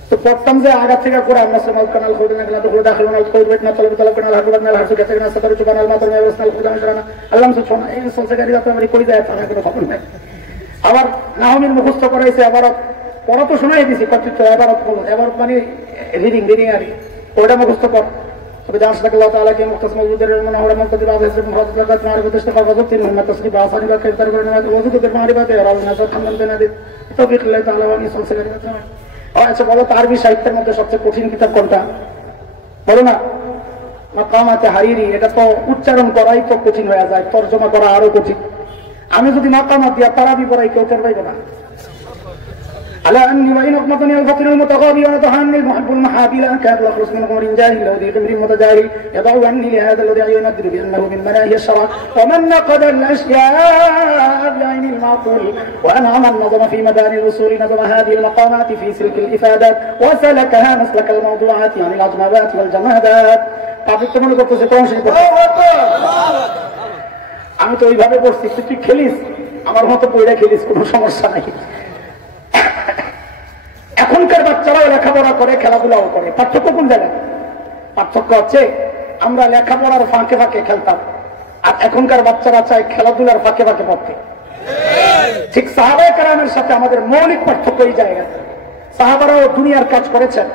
তো পড়তাম যে আগা থেকে করে আমরা সমাল কানাল খুদনা গলা তো খুদা খালনা খুদবেট না তলবে তলব কানাল হাকু বানাল হাসু গেছে না সাতারু চুবানাল মাতর মে ওসনাল খুদা শরানা আল্লাহ সে ছোনা এই সংসারী কথা আমরা কই যায় তারা কোনো খবর নাই। আবার নাহমির মুখস্থ করাইছে, আবার পড়া তো শোনাই দিছি, কত এবারত বলো, এবার মানে রিডিং আর ওটা মুখস্থ কর। তবে জান সাল্লাল্লাহু আল্লাহ তাআলা কে মুখতাসম মওজুদের মনে হওয়া মুকদ্দির আদেশ মুহাদ্দিস লাগাত মার প্রতিষ্ঠা করা হচ্ছে, তিনি মুহাম্মদ তসলিবা আসানি বা কেদার করে না ওযুদের মারিবাতে আর আল্লাহ সাল্লাল্লাহু আলাইহি ওয়াসাল্লাম তৌফিক আল্লাহ তাআলা ওয়ানি সংসারী কথা। আচ্ছা বলো, আরবি সাহিত্যের মধ্যে সবচেয়ে কঠিন কিতাব কোনটা? বলো না। মাকামাতে হারিরি, এটা তো উচ্চারণ করাই তো কঠিন হয়ে যায়, তর্জমা করা আরো কঠিন। আমি যদি মাকামাত দিয়া তারাবি পড়াই, কেউ টের পাইবে না। على أني وإن أغمضني الفطن المتغابي ونتهاني المحب المحابي لأكاد أخلص من غمر جاهل لو ذي غمر متجاهل يضع عني لهذا الذي يندر بأنه من مناهي الشرع ومن نقد الأشياء بعين المعقول وأنعم النظم في مدار الوصول نظم هذه المقامات في سلك الإفادات وسلكها مسلك الموضوعات عن الأجنبات والجمادات আমি তো মনে করতেছি তোমার সাথে আমি তো ওইভাবে বসছি, তুই খেলিস আমার মতো পয়লা খেলিস, কোনো সমস্যা নাই। এখনকার বাচ্চারাও লেখাপড়া করে, খেলাধুলাও করে। পার্থক্য কোন জায়গায়? পার্থক্য হচ্ছে আমরা লেখাপড়ার ফাঁকে ফাঁকে খেলতাম, আর এখনকার বাচ্চারা চায় খেলাধুলার ফাঁকে ফাঁকে পড়তে। ঠিক সাহাবায়ে কেরামের সাথে আমাদের মৌলিক পার্থক্য এই জায়গায়। সাহাবারাও দুনিয়ার কাজ করেছেন,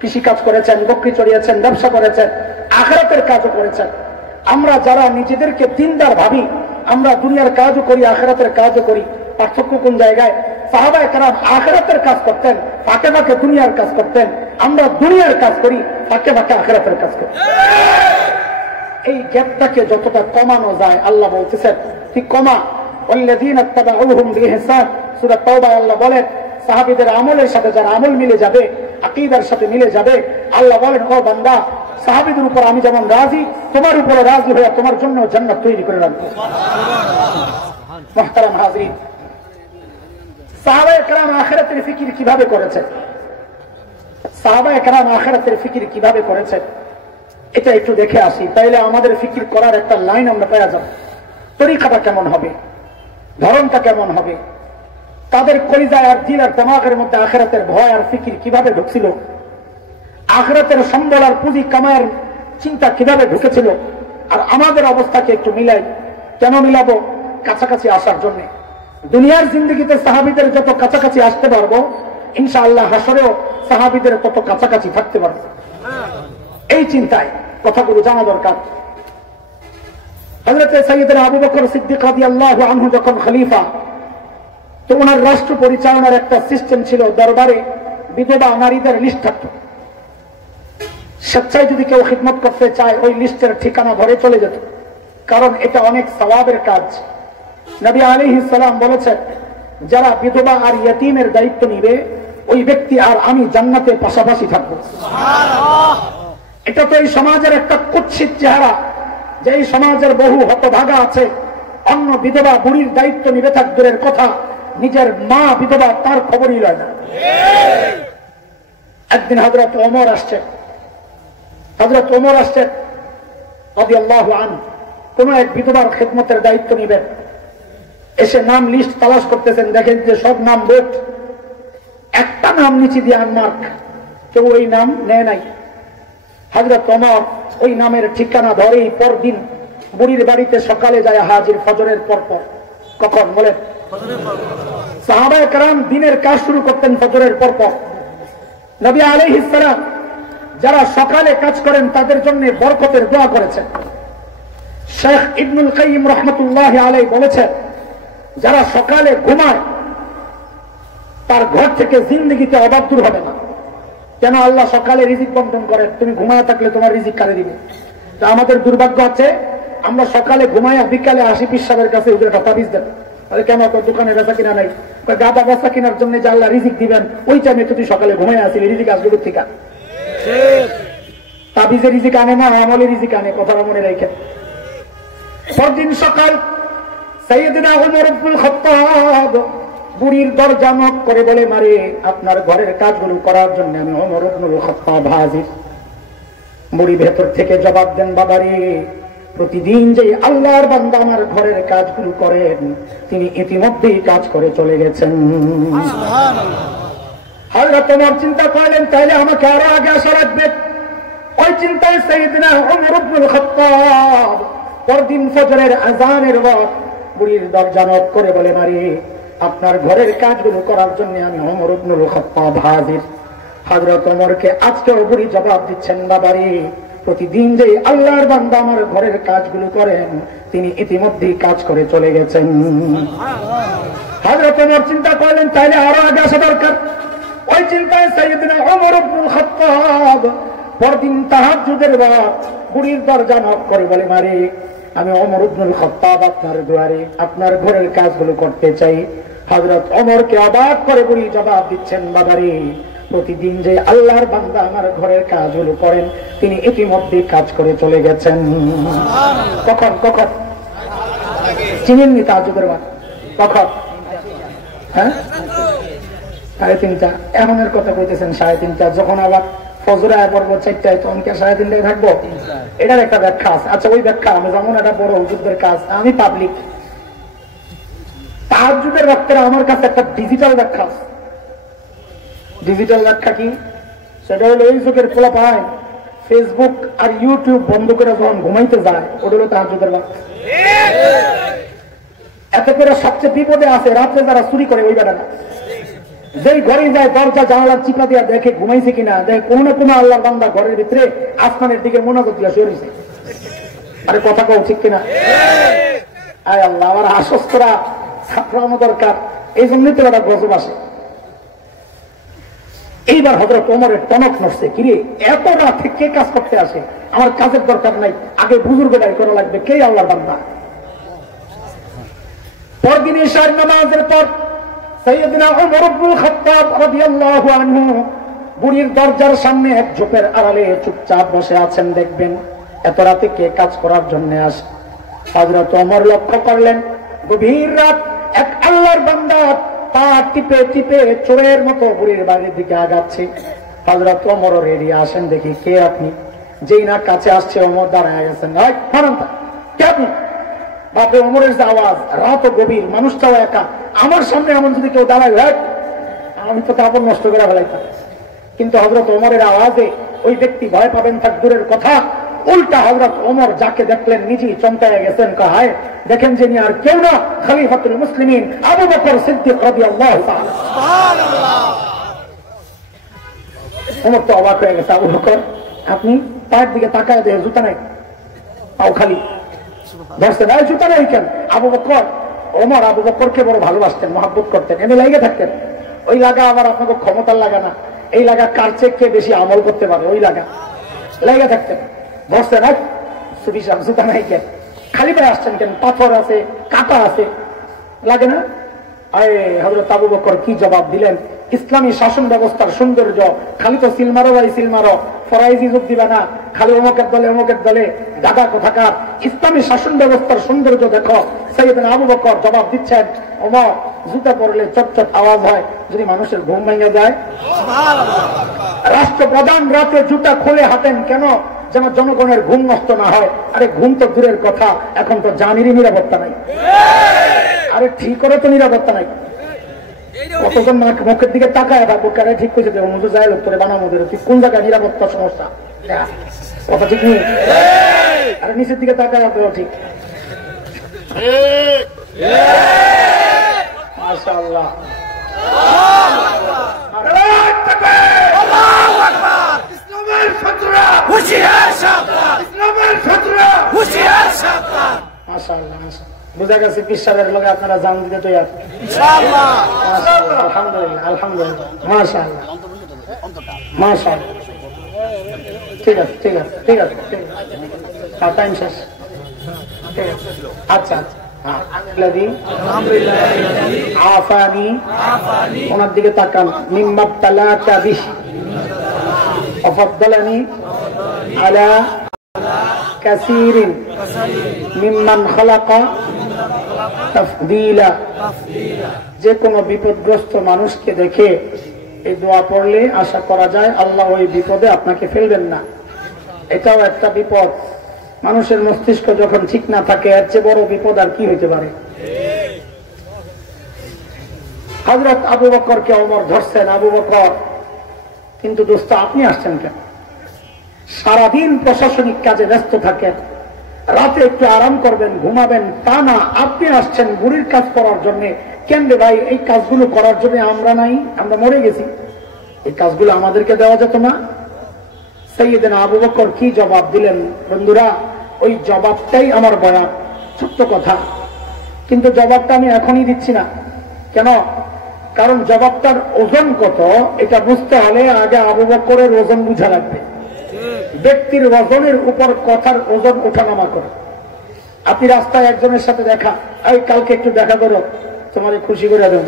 কৃষি কাজ করেছেন, বকরি চড়িয়েছেন, ব্যবসা করেছেন, আখিরাতের কাজও করেছেন। আমরা যারা নিজেদেরকে দিনদার ভাবি, আমরা দুনিয়ার কাজও করি, আখিরাতের কাজও করি। পার্থক্য কোন জায়গায়? সাহাবায়ে কেরাম আখিরাতের কাজ করতেন, ফাঁকে ফাঁকে দুনিয়ার কাজ করতেন। আমরা দুনিয়ার কাজ করি, ফাঁকে ফাঁকে আখিরাতের কাজ করি। এই গ্যাপটাকে যতটা কমানো যায়, আল্লাহ বলতেছেন ঠিক কমা। ওয়াল্লাযীনা ইত্তাবাউহুম বিইহসান, সূরা তাওবায় আল্লাহ বলেন সাহাবীদের আমলের সাথে যারা আমল মিলে যাবে, আকীদার সাথে মিলে যাবে, আল্লাহ বলেন ও বান্দা, সাহাবীদের উপর আমি যেমন রাজি, তোমার উপরে রাজি হয়ে তোমার জন্য জান্নাত তৈরি করে রাখবো। মুহতারাম হাজিরিন, সাহাবায়ে কেরাম আখিরাতের ফিকির কিভাবে করেছেন? সাহাবায়ে কেরাম আখিরাতের ফিকির কিভাবে করেছেন এটা একটু দেখে আসি, তাইলে আমাদের ফিকির করার একটা লাইন আমরা পেয়ে যাব। তরিকাটা কেমন হবে, ধরনটা কেমন হবে, তাদের কলিজায় আর দিল আর দিমাগের মধ্যে আখিরাতের ভয় আর ফিকির কিভাবে ঢুকছিল, আখিরাতের সম্বল আর পুঁজি কামায়ের চিন্তা কিভাবে ঢুকেছিল। আর আমাদের অবস্থাকে একটু মিলাই। কেন মিলাবো? কাছাকাছি আসার জন্য। দুনিয়ার জিন্দগিতে সাহাবীদের যত কাছাকাছি আসতে পারবো, ইনশাআল্লাহ হাসরেও সাহাবীদের তত কাছাকাছি থাকতে পারবো। এই চিন্তায় কথাগুলো জানা দরকার। হযরত সাইয়েদনা আবু বকর সিদ্দিক রাদিয়াল্লাহু আনহু যখন খলিফা, তো ওনার রাষ্ট্র পরিচালনার একটা সিস্টেম ছিল, দরবারে বিধবা নারীদের লিস্ট থাকত। স্বেচ্ছায় যদি কেউ খিদমত করতে চায় ওই লিস্টের ঠিকানা ধরে চলে যেত, কারণ এটা অনেক সওয়াবের কাজ। নবী আলাইহিস সালাম বলেছেন, যারা বিধবা আর ইয়তীমের দায়িত্ব নিবে ওই ব্যক্তি আর আমি জান্নাতে পাশাপাশি থাকবো। এটা তো এই সমাজের একটা কুৎসিত চেহারা, যে এই সমাজের বহু হতভাগা আছে অন্য বিধবা বুড়ির দায়িত্ব নিবে থাক দূরের কথা, নিজের মা বিধবা তার খবরই লয় না। একদিন হযরত ওমর আসছেন রাদিয়াল্লাহু আনহু, কোন এক বিধবার খেদমতের দায়িত্ব নিবেন। এসে নাম লিস্ট তালাশ করতেছেন, দেখেন যে সব নাম বোট, একটা নাম নিচে দিয়ে আনমার্ক, কেউ ওই নাম নেয় নাই। হযরত ওমর ওই নামের ঠিকানা ধরেই পরদিন বুড়ির বাড়িতে সকালে যায় হাজির, ফজরের পর। কখন বলেন? সাহাবায়ে কেরাম দিনের কাজ শুরু করতেন ফজরের পর। নবী আলাইহিস সালাম যারা সকালে কাজ করেন তাদের জন্য বরকতের দোয়া করেছেন। শেখ ইবনুল কাইয়িম রাহমাতুল্লাহি আলাইহি বলেছেন, যারা সকালে ঘুমায় তার ঘর থেকে জিন্দেগিতে অভাব দূর হবে না। কেন? আল্লাহ সকালে রিজিক বন্টন করেন, তুমি ঘুমায় থাকলে তোমার রিজিক কারে দিবে? তা আমাদের দুর্ভাগ্য আছে, আমরা সকালে ঘুমায় বিকালে আসি পিসাবের কাছে একটা তাবিজ দেন। কেন? দোকানে বেচা কিনা নাই। গাদা বেচা কেনার জন্য যে আল্লাহ রিজিক দিবেন ওই টাইমে তুই সকালে ঘুমায় আসিলি, রিজিক আসবে কোথেকে? তাবিজে রিজিক আনে না, আমলে রিজিক আনে, কথাটা মনে রাখেন। পরদিন সকাল সাইয়েদনা ওমর ইবনুল খাত্তাব বুড়ির দরজা নক করে বলে, মারে আপনার ঘরের কাজগুলো করার জন্য আমি ওমর ইবনুল খাত্তাব হাজির। বুড়ি ভেতর থেকে জবাব দেন, বাবারে প্রতিদিন যে আল্লাহর বান্দা আমার ঘরের কাজগুলো করেন তিনি ইতিমধ্যেই কাজ করে চলে গেছেন। হযরত ওমর চিন্তা করলেন, তাইলে আমাকে আরো আগে আসা লাগবে। ওই চিন্তায় সাইয়েদনা ওমর ইবনুল খাত্তাব পরদিন ফজরের আযানের ওয়াক্ত বুড়ির দরজা নক করে বলে, মারে আপনার ঘরের কাজগুলো করার জন্য আমি ওমর ইবনুল খাত্তাব হাজির। হযরত ওমরকে আজকেও বুড়ি জবাব দিচ্ছেন, বাবারে প্রতিদিন যে আল্লাহর বান্দা আমার ঘরের কাজগুলো করেন তিনি ইতিমধ্যেই কাজ করে চলে গেছেন। হযরত ওমর চিন্তা করলেন, তাইলে আরো আগে আসা দরকার। ওই চিন্তায় সাইয়েদনা ওমর ইবনুল খাত্তাব পরদিন তাহাজ্জুদের ওয়াক্ত বুড়ির দরজা নক করে বলে, মারে আমি ওমর ইবনুল খাত্তাব আপনার দুয়ারে আপনার ঘরের কাজগুলো করতে চাই। হযরত ওমরকে অবাক করে বুড়ি জবাব দিচ্ছেন, বাবারে প্রতিদিন যে আল্লাহর বান্দা আমার ঘরের কাজগুলো করেন তিনি ইতিমধ্যে কাজ করে চলে গেছেন। কখন কখন চিনেননি তাহাজ্জুদের ওয়াক্ত? কখন? হ্যাঁ, 3:30। এমনের কথা কইতেছেন 3:30, যখন আবার ফজরে আয় পড়বো 4টায়, তখন কি 3:30টায় থাকবো? এটার একটা ব্যাখ্যা আছে। আচ্ছা ওই ব্যাখ্যা আমি যেমন এটা বড় হুজুরদের কাজ, আমি পাবলিক। তাহাজ্জুদের ওয়াক্তের আমার কাছে একটা ডিজিটাল ব্যাখ্যা আছে। ডিজিটাল ব্যাখ্যা কি? সেটা হলো এই যুগের পোলাপান ফেসবুক আর ইউটিউব বন্ধ করে যখন ঘুমাইতে যায় ওটা হলো তাহাজ্জুদের ওয়াক্ত। এতে করে সবচেয়ে বিপদে আছে রাত্রে যারা চুরি করে ওই বেটা না, যেই ঘরে যায় দরজা জানালার চিপা দিয়া দেখে ঘুমাইছে কিনা, দেখে কোনো না কোনো আল্লাহর বান্দা ঘরের ভিতরে আসমানের দিকে মোনাজাত দিয়া শুয়ে রয়েছে। আরে কথা কও ঠিক কিনা? আয় আল্লাহ, আমার আশ্বস্তরা ছাত্রানো দরকার, এই জন্যই তো একটা গজব আসে। এইবার হযরত ওমরের টনক নড়ছে, কিরে এত রাতে কে কাজ করতে আসে? আমার কাজের দরকার নাই, আগে বুজুর্গ দাঁড় করা লাগবে, কে আল্লাহর বান্দা? পরদিন ইশার নামাজের পর সাইয়েদনা ওমর ইবনুল খাত্তাব রাদিয়াল্লাহু আনহু বুড়ির দরজার সামনে এক ঝোপের আড়ালে চুপচাপ বসে আছেন। দেখবেন এত রাতে কে কাজ করার জন্য আসে? হযরত ওমর লক্ষ্য করলেন গভীর রাত এক আল্লাহর বান্দা পা টিপে টিপে চোরের মতো বুড়ির বাড়ির দিকে আগাচ্ছে। হযরত ওমর রেডি, আসেন দেখি কে আপনি। যেই না কাছে আসছে ওমর দাঁড়ায় গেছেন, কে আপনি? বাপরে ওমরের যে আওয়াজ, রাত গভীর, মানুষটাও একা, আমার সামনে এমন যদি কেউ দাঁড়ায় আমি তো কাপড় নষ্ট করে ফেলাইতাম। কিন্তু হযরত ওমরের আওয়াজে ওই ব্যক্তি ভয় পাবেন থাক দূরের কথা, উল্টা হযরত ওমর যাকে দেখলেন নিজেই চমকায় গেছেন। হায়, দেখেন যিনি আর কেউ না, খলিফাতুল মুসলিমিন আবু বকর সিদ্দিক রাদিয়াল্লাহু তাআলা। সুবহানাল্লাহ। ওমর তো অবাক হয়ে গেছে, আবু বকর আপনি? পায়ের দিকে তাকায় দেখে জুতা নাই, পাও খালি। ধরছেন, জুতা নাই কেন? আবু বকর, ওমর আবু বকরকে বড় ভালোবাসতেন, মহব্বত করতেন, এমনি লাগে থাকতেন। ওই লাগা আবার আপনাকে ক্ষমতার লাগা না, এই লাগা কার চেয়ে কে বেশি আমল করতে পারে ওই লাগা। লেগে থাকতেন। বসছেন এক সুবিশাল জুতা নাই কেন, খালি পায়ে আসছেন কেন, পাথর আছে, কাটা আছে, লাগে না? আরে হযরত আবু বকর কি জবাব দিলেন? ইসলামী শাসন ব্যবস্থার সৌন্দর্য খালি তো সিলমারো ভাই সিলমারো, ফরাইজি যোগ দিবে না, খালি অমুকের দলে অমুকের দলে দাদা কোথাকার। ইসলামী শাসন ব্যবস্থার সৌন্দর্য দেখো। সাইয়েদনা আবু বকর জবাব দিচ্ছেন, ওমর জুতা পরলে চটচট আওয়াজ হয়, যদি মানুষের ঘুম ভেঙে যায়। রাষ্ট্রপ্রধান রাতে জুতা খুলে হাঁটেন কেন? যেন জনগণের ঘুম নষ্ট না হয়। আরে ঘুম তো দূরের কথা, এখন তো জানেরই নিরাপত্তা নাই। আরে ঠিক করে তো নিরাপত্তা নাই। কতজন মুখের দিকে তাকায় থাকবো, কারে ঠিক করেছে দেবো মুজো যায় লোক করে বানাবো, তুই কোন জায়গায় নিরাপত্তার সমস্যা, কথা ঠিক নেই। আরে নিচের দিকে তাকায় রাখবো, ঠিক। মাশাআল্লাহ, ইসলামের ছাত্ররা হুঁশিয়ার সাবধান, ইসলামের ছাত্ররা হুঁশিয়ার সাবধান। মাশাআল্লাহ, বুঝা গেছে পিসারের লগে আপনারা জান দিতে তৈরি ইনশাআল্লাহ। মাশাআল্লাহ, আলহামদুলিল্লাহ, আলহামদুলিল্লাহ, মাশাআল্লাহ, মাশাআল্লাহ। ঠিক আছে, ঠিক আছে, ঠিক আছে, ঠিক আছে, টাইম শেষ। ঠিক আছে, আচ্ছা আফানি, ওনার দিকে তাকান। মিম্মাত তালাকা বিহি ওয়াফাদ্দালানি আলা কাসীরিন মিম্মান খালাকা তাফদীলা। যে কোনো বিপদগ্রস্ত মানুষকে দেখে এই দোয়া পড়লে আশা করা যায় আল্লাহ ওই বিপদে আপনাকে ফেলবেন না। এটাও একটা বিপদ। মানুষের মস্তিষ্ক যখন ঠিক না থাকে, এর চেয়ে বড় বিপদ আর কি হইতে পারে? হযরত আবু বকরকে ওমর ধরছেন, আবু বকর কিন্তু দোস্ত আপনি আসছেন কেন? সারাদিন প্রশাসনিক কাজে ব্যস্ত থাকেন, রাতে একটু আরাম করবেন, ঘুমাবেন, তা না আপনি আসছেন বুড়ির কাজ করার জন্য। কেন রে ভাই, এই কাজগুলো করার জন্য আমরা নাই, আমরা মরে গেছি, এই কাজগুলো আমাদেরকে দেওয়া যেত না? সাইয়েদনা আবু বকর কি জবাব দিলেন বন্ধুরা? ওই জবাবটাই আমার বয়ান, ছোট্ট কথা, কিন্তু জবাবটা আমি এখনই দিচ্ছি না। কেন? কারণ জবাবটার ওজন কত এটা বুঝতে হলে আগে আবু বকরের ওজন বুঝা লাগবে। ব্যক্তির ওজনের উপর কথার ওজন ওঠানামা করে। আপনি রাস্তায় একজনের সাথে দেখা, এই কালকে একটু দেখা করো, তোমার খুশি করে দেব,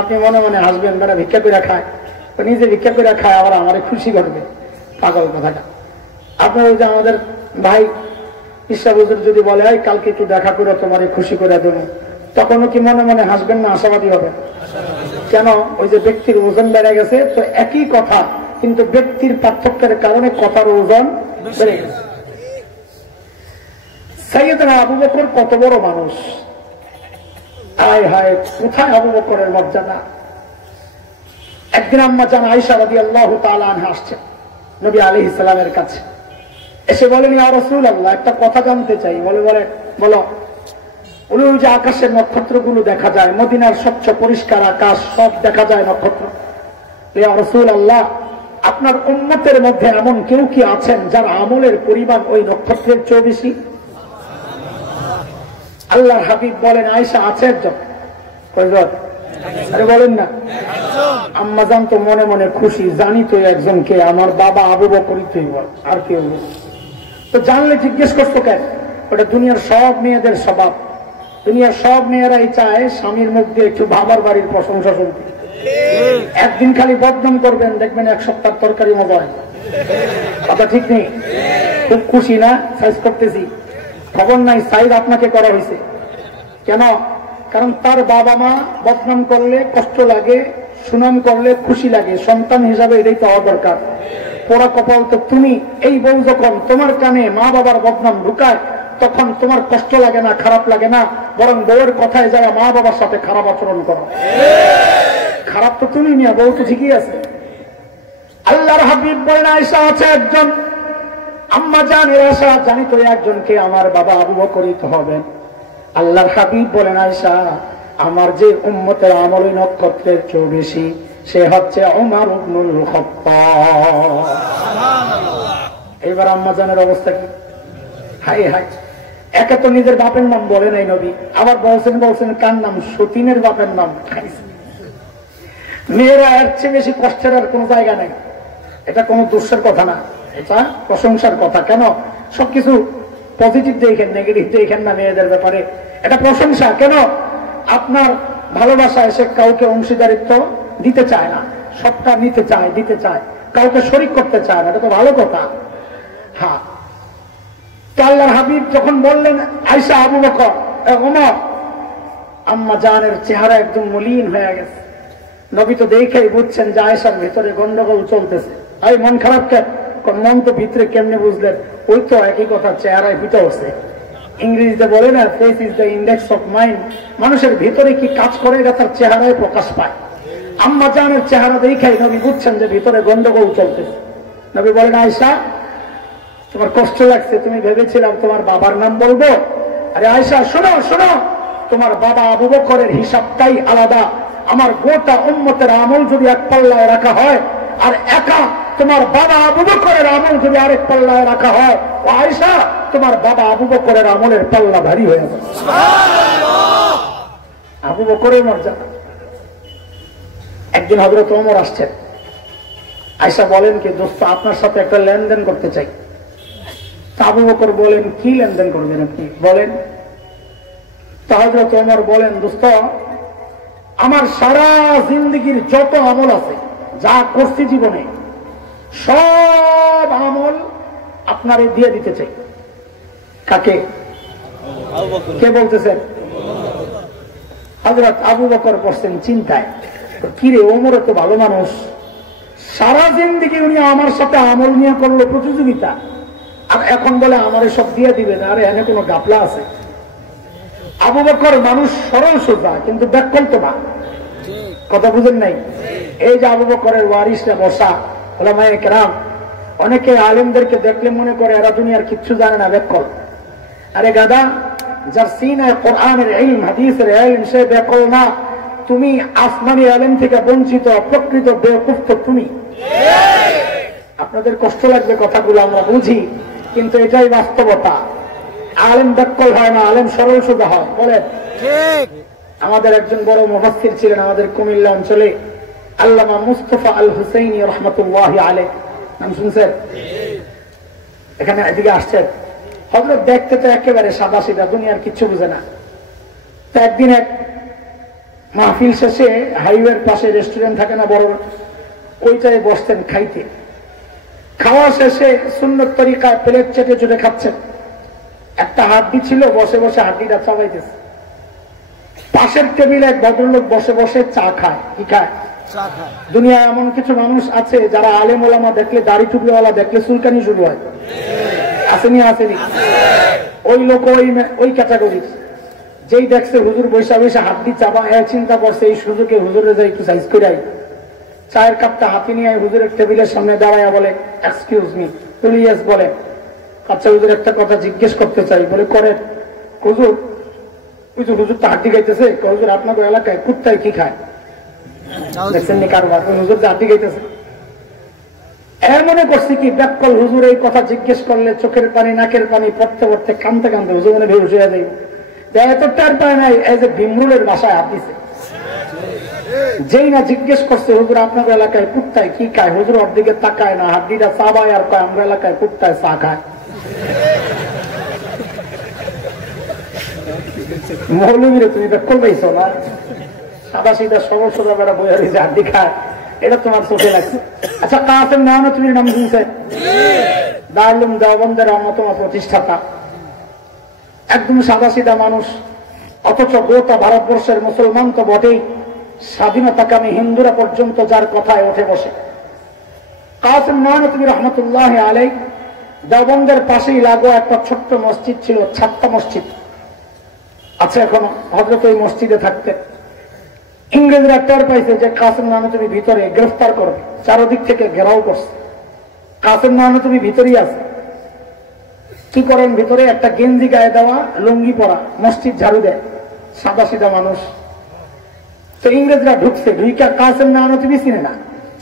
আপনি মনে মনে হাসবেন, বেড়া ভিক্ষা করে খায়, নিজে ভিক্ষা করে খায়, আবার আমার খুশি করবে, পাগল কথাটা। আপনার ওই যে আমাদের ভাই ইসা হুজুর যদি বলে এই কালকে একটু দেখা করে তোমার খুশি করে দেব, তখনও কি মনে মনে হাসবেন না আশাবাদী হবে? কেন? ওই যে ব্যক্তির ওজন বেড়ে গেছে, তো একই কথা কিন্তু ব্যক্তির পার্থক্যের কারণে কথার ওজন বেড়ে গেছে। সাইয়েদনা আবু বকর কত বড় মানুষ, হায় হায়, কোথায় আবু বকরের মর্যাদা! একদিন আম্মা জান আয়েশা রাদিয়াল্লাহু তাআলা আনহা আসছেন নবী আলাইহিস সালামের কাছে, এসে বলেন ইয়া রাসূলুল্লাহ একটা কথা জানতে চাই। বলো। ওই যে আকাশের নক্ষত্রগুলো দেখা যায়, মদিনার স্বচ্ছ পরিষ্কার আকাশ, সব দেখা যায় নক্ষত্র। ইয়া রাসূলুল্লাহ আপনার উম্মতের মধ্যে এমন কেউ কি আছেন যার আমলের পরিমাণ ওই নক্ষত্রের চেয়ে বেশি? আল্লাহর হাবিব বলেন আয়েশা আছে একজন। কয়জন? আরে বলেন না। আম্মা জান তো মনে মনে খুশি, জানি তো একজনকে, আমার বাবা আবু বকরই তো, আর কেউ তো জানলে জিজ্ঞেস করতো কেন? ওটা দুনিয়ার সব মেয়েদের স্বভাব। দুনিয়ার সব মেয়েরাই চায় স্বামীর মুখ দিয়ে একটু বাবার বাড়ির প্রশংসা শুনতে। একদিন খালি বদনাম করবেন, দেখবেন এক সপ্তাহ তরকারি মজা হয়। কথা ঠিক নেই? খুব খুশি না সাইজ করতেছি, খবর নাই সাইজ আপনাকে করা হয়েছে। কেন? কারণ তার বাবা মা বদনাম করলে কষ্ট লাগে, সুনাম করলে খুশি লাগে। সন্তান হিসাবে এটাই তো হওয়া দরকার। পোড়া কপাল তো তুমি। এই বউ যখন তোমার কানে মা বাবার বদনাম ঢুকায়, তখন তোমার কষ্ট লাগে না, খারাপ লাগে না, বরং বউয়ের কথায় যায় মা বাবার সাথে খারাপ আচরণ করো। খারাপ তো তুমি নিয়ে, বউ তো ঠিকই আছে। আল্লাহর হাবিব বলেন আয়েশা আছে একজন। আম্মা জানের আশা, জানি তো একজনকে, আমার বাবা আবু বকরই তো হবেন। আল্লাহর হাবিব বলেন আয়েশা আমার যে উম্মতের আমল ওই নক্ষত্রের চেয়ে বেশি, সে হচ্ছে ওমর ইবনুল খাত্তাব। এবার আম্মা জানের অবস্থা কি? হাই হাই, একে তো নিজের বাপের নাম বলে নাই নবী, আবার বলছেন কার নাম? সতীনের বাপের নাম খাইছে। মেয়েরা এর চেয়ে বেশি কষ্টের আর কোন জায়গা নেই। এটা কোন দোষের কথা না। এটা প্রশংসার কথা। কেন? সবকিছু পজিটিভ দেখেন, নেগেটিভ দেখেন না মেয়েদের ব্যাপারে। এটা প্রশংসা। কেন? আপনার ভালোবাসা এসে কাউকে অংশীদারিত্ব দিতে চায় না, সবটা নিতে চায়, দিতে চায়, কাউকে শরিক করতে চায় না। এটা তো ভালো কথা। হ্যাঁ, তো আল্লাহর হাবিব যখন বললেন আয়েশা, আবু বকর, ওমর, আম্মা জানের চেহারা একদম মলিন হয়ে গেছে। নবী তো দেখেই বুঝছেন যে আয়েশার ভিতরে গন্ডগোল চলতেছে। এই মন খারাপ কেন? মন তো ভিতরে কেমনে বুঝলেন? ওই তো একই কথা, চেহারায় পিঠে হচ্ছে। ইংরেজিতে বলে না, face is the index of mind. মানুষের ভিতরে কি কাজ করে এটা তার চেহারায় প্রকাশ পায়। আম্মা জানের চেহারা দেখেই নবী বুঝছেন যে ভিতরে গন্ডগোল চলতেছে। নবী বলেন, আয়েশা, তোমার কষ্ট লাগছে, তুমি ভেবেছিলাম তোমার বাবার নাম বলবো। আরে আয়েশা, শোনো শোনো, তোমার বাবা আবু বকরের হিসাবটাই আলাদা। আমার গোটা উম্মতের আমল যদি এক পাল্লায় রাখা হয়, আর একা তোমার বাবা আবু বকরের আমল যদি আরেক পাল্লায় রাখা হয়, ও আয়েশা, তোমার বাবা আবু বকরের আমলের পাল্লা ভারী হয়ে যাবে। আবু বকরের মর্যাদা। একদিন হযরত ওমর আসছেন। আয়েশা বলেন কি, দোস্ত, আপনার সাথে একটা লেনদেন করতে চাই। আবু বকর বলেন, কি লেনদেন করবেন আপনি বলেন? তো হযরত ওমর বলেন, দোস্ত, আমার সারা জিন্দেগির যত আমল আছে, যা করছি জীবনে, সব আমল আপনারে দিয়ে দিতে চাই। কাকে? কে বলতেছেন? হযরত আবু বকর বসছেন চিন্তায়। কিরে, ওমর তো ভালো মানুষ, সারা জিন্দেগি উনি আমার সাথে আমল নিয়ে করলো প্রতিযোগিতা, আর এখন বলে আমার সব দিয়ে দিবেন। আরে এনে কোনো গাপলা আছে? আবু বকর মানুষ সরল সোজা, কিন্তু ব্যাকল্প না। কথা বুঝেন নাই? এই যে আবু বকরের ওয়ারিসরা বসা উলামায়ে কেরাম, অনেকে আলেমদেরকে দেখলে মনে করে এরা দুনিয়ার কিচ্ছু জানে না, ব্যাকল। আরে গাদা, যার সিনায় কোরআনের ইলম, হাদিসের ইলম, সে ব্যাকল না। তুমি আসমানি ইলম থেকে বঞ্চিত, প্রকৃত বেওকুফ তো তুমি। আপনাদের কষ্ট লাগবে কথাগুলো, আমরা বুঝি, কিন্তু এটাই বাস্তবতা। আলেম ব্যাকল হয় না, আলেম সরল সোজা হয়। বলেন ঠিক। আমাদের একজন বড় মুফাসসির ছিলেন আমাদের কুমিল্লা অঞ্চলে, আল্লামা মুস্তাফা আল হুসাইনি রাহমাতুল্লাহি আলাইহি। নাম শুনছেন? এখানে এদিকে আসছেন। হযরত দেখতে তো একেবারে সাদা সিধা, দুনিয়ার কিচ্ছু বুঝে না। তো একদিন এক মাহফিল শেষে হাইওয়ের পাশে রেস্টুরেন্ট থাকে না বড়, ওইটায় বসতেন খাইতে। খাওয়া শেষে সুন্নত তরিকায় প্লেট চেটে চুটে খাচ্ছেন। একটা হাড্ডি ছিল, বসে বসে হাড্ডিটা চাবাইতেছে। পাশের টেবিলে এক ভদ্রলোক বসে বসে চা খায়। কি খায়? চা খায়। দুনিয়ায় এমন কিছু মানুষ আছে যারা আলেম ওলামা দেখলে, দাড়ি টুপিওয়ালা দেখলে চুলকানি শুরু হয়। আসেনি? আসেনি? ওই লোক ওই ক্যাটাগরির। যেই দেখছে হুজুর বৈশা বৈশা হাড্ডি চাবা, চিন্তা করছে এই সুযোগে হুজুরে যাই একটু সাইজ করে আই। চায়ের কাপটা হাতে নিয়ে হুজুরের টেবিলের সামনে দাঁড়ায় বলে, এক্সকিউজ মি। তুমি ইয়েস বলে, আচ্ছা হুজুর একটা কথা জিজ্ঞেস করতে চাই। বলে, করেন। হুজুর, ওই যে হুজুর তো হাড্ডি খাইতেছে। হুজুর, আপনাদের এলাকায় কুত্তায় কি খায়? দেখছেন নি কারবার? হুজুর যে হাড্ডি খাইতেছে। মনে করছি কি ব্যাকল হুজুর এই কথা জিজ্ঞেস করলে চোখের পানি নাকের পানি পড়তে পড়তে কানতে কানতে হুজুর মনে বেহুশ হয়ে যাই। এত টার পায় নাই, এই যে ভীমরুলের বাসায় হাত দিছে। যেই না জিজ্ঞেস করছে হুজুর আপনাদের এলাকায় কুত্তায় কি খায়, হুজুর ওর দিকে তাকায় না, হাড্ডিটা চাবায় আর কয় আমরা এলাকায় কুত্তায় চা খায়। মৌলবীরে তুমি ব্যাকল পাইছো না? সাদা সিধা সরল সোজা বেড়া বইয়া রয়েছে, হাড্ডি খায়, এটা তোমার চোখে লাগছে। আচ্ছা, কাসেম নানতুবির নাম শুনছেন? দারুল দেওবন্দের অন্যতম প্রতিষ্ঠাতা, একদম সাদা সিধা মানুষ, অথচ গোটা ভারতবর্ষের মুসলমান তো বটেই, স্বাধীনতাকামী হিন্দুরা পর্যন্ত যার কথায় ওঠে বসে। কাসেম নানতুবি রহমতুল্লাহ আলাইহি দেওবন্দের পাশেই লাগোয়া একটা ছোট্ট মসজিদ ছিল, ছাত্তা মসজিদ আছে এখনো। হযরত ওই মসজিদে থাকতেন। ইংরেজরা টের পাইছে যে কাসেম নানতুবি ভিতরে, গ্রেফতার করবে, চারদিক থেকে ঘেরাও করছে। কাসেম নানতুবি ভিতরেই আছে। কি করেন? ভিতরে একটা গেঞ্জি গায়ে দেওয়া, লুঙ্গি পরা, মসজিদ ঝাড়ু দেয়, সাদা সিধা মানুষ। তো ইংরেজরা ঢুকছে, ঢুইকা কাসেম নানতুবি চিনে না,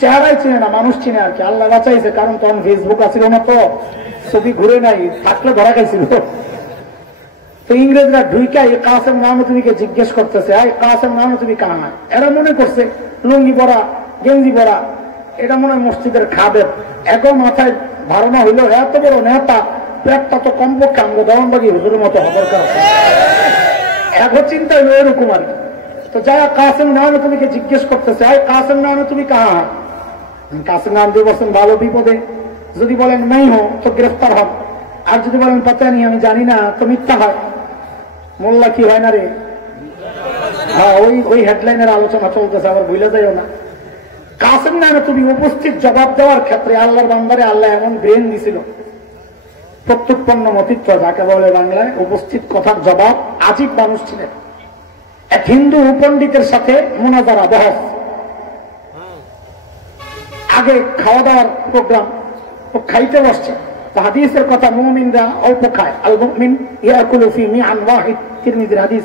চেহারাই চিনে না, মানুষ চিনে আর কি। আল্লাহ বাঁচাইছে, কারণ তখন ফেসবুক আছিল না, তো ছবি ঘুরে নাই, থাকলে ধরা খাইছিল। তো ইংরেজরা ঢুইকা এই কাসেম নানতুবিকে জিজ্ঞেস করতেছে, এই কাসেম নানতুবি কাহা? এরা মনে করছে লুঙ্গি পরা, গেঞ্জি পরা, এটা মনে হয় মসজিদের খাদেম। একও মাথায় ধারণা হইলো এত বড় নেতা, পেটটা তো কমপক্ষে আমগো দরমবাগি হুজুরের মতো হবার কারণ এখন চিন্তা হইলো এরকম আর কি। তো যারা কাসেম নামে তুমিকে জিজ্ঞেস করতেছে, কাসেম নামে তুমি কাহা? কাসেম নাম দিয়ে বলছেন ভালো বিপদে, যদি বলেন নাই হো তো গ্রেফতার হব, আর যদি বলেন পাতা নেই আমি জানি না তো মিথ্যা হয়। মোল্লা কি হয় না রে? হ্যাঁ, ওই হেডলাইনের আলোচনা চলতেছে, আবার ভুলে যাইও না। কাসেম নামে তুমি উপস্থিত জবাব দেওয়ার ক্ষেত্রে আল্লাহর বান্দারে আল্লাহ এমন ব্রেন দিছিল, প্রত্যুৎপন্ন মতিত্ব যাকে বলে বাংলায়, উপস্থিত কথার জবাব আজীব মানুষ ছিলেন। এক হিন্দু পণ্ডিতের সাথে মুনাজারা বহস, আগে খাওয়া দাওয়ার প্রোগ্রাম, ও খাইতে বসছে। হাদিসের কথা, মুমিনরা অল্প খায়, আল মুমিন ইয়াকুলু ফি মিআন ওয়াহিদ, তিরমিজির হাদিস,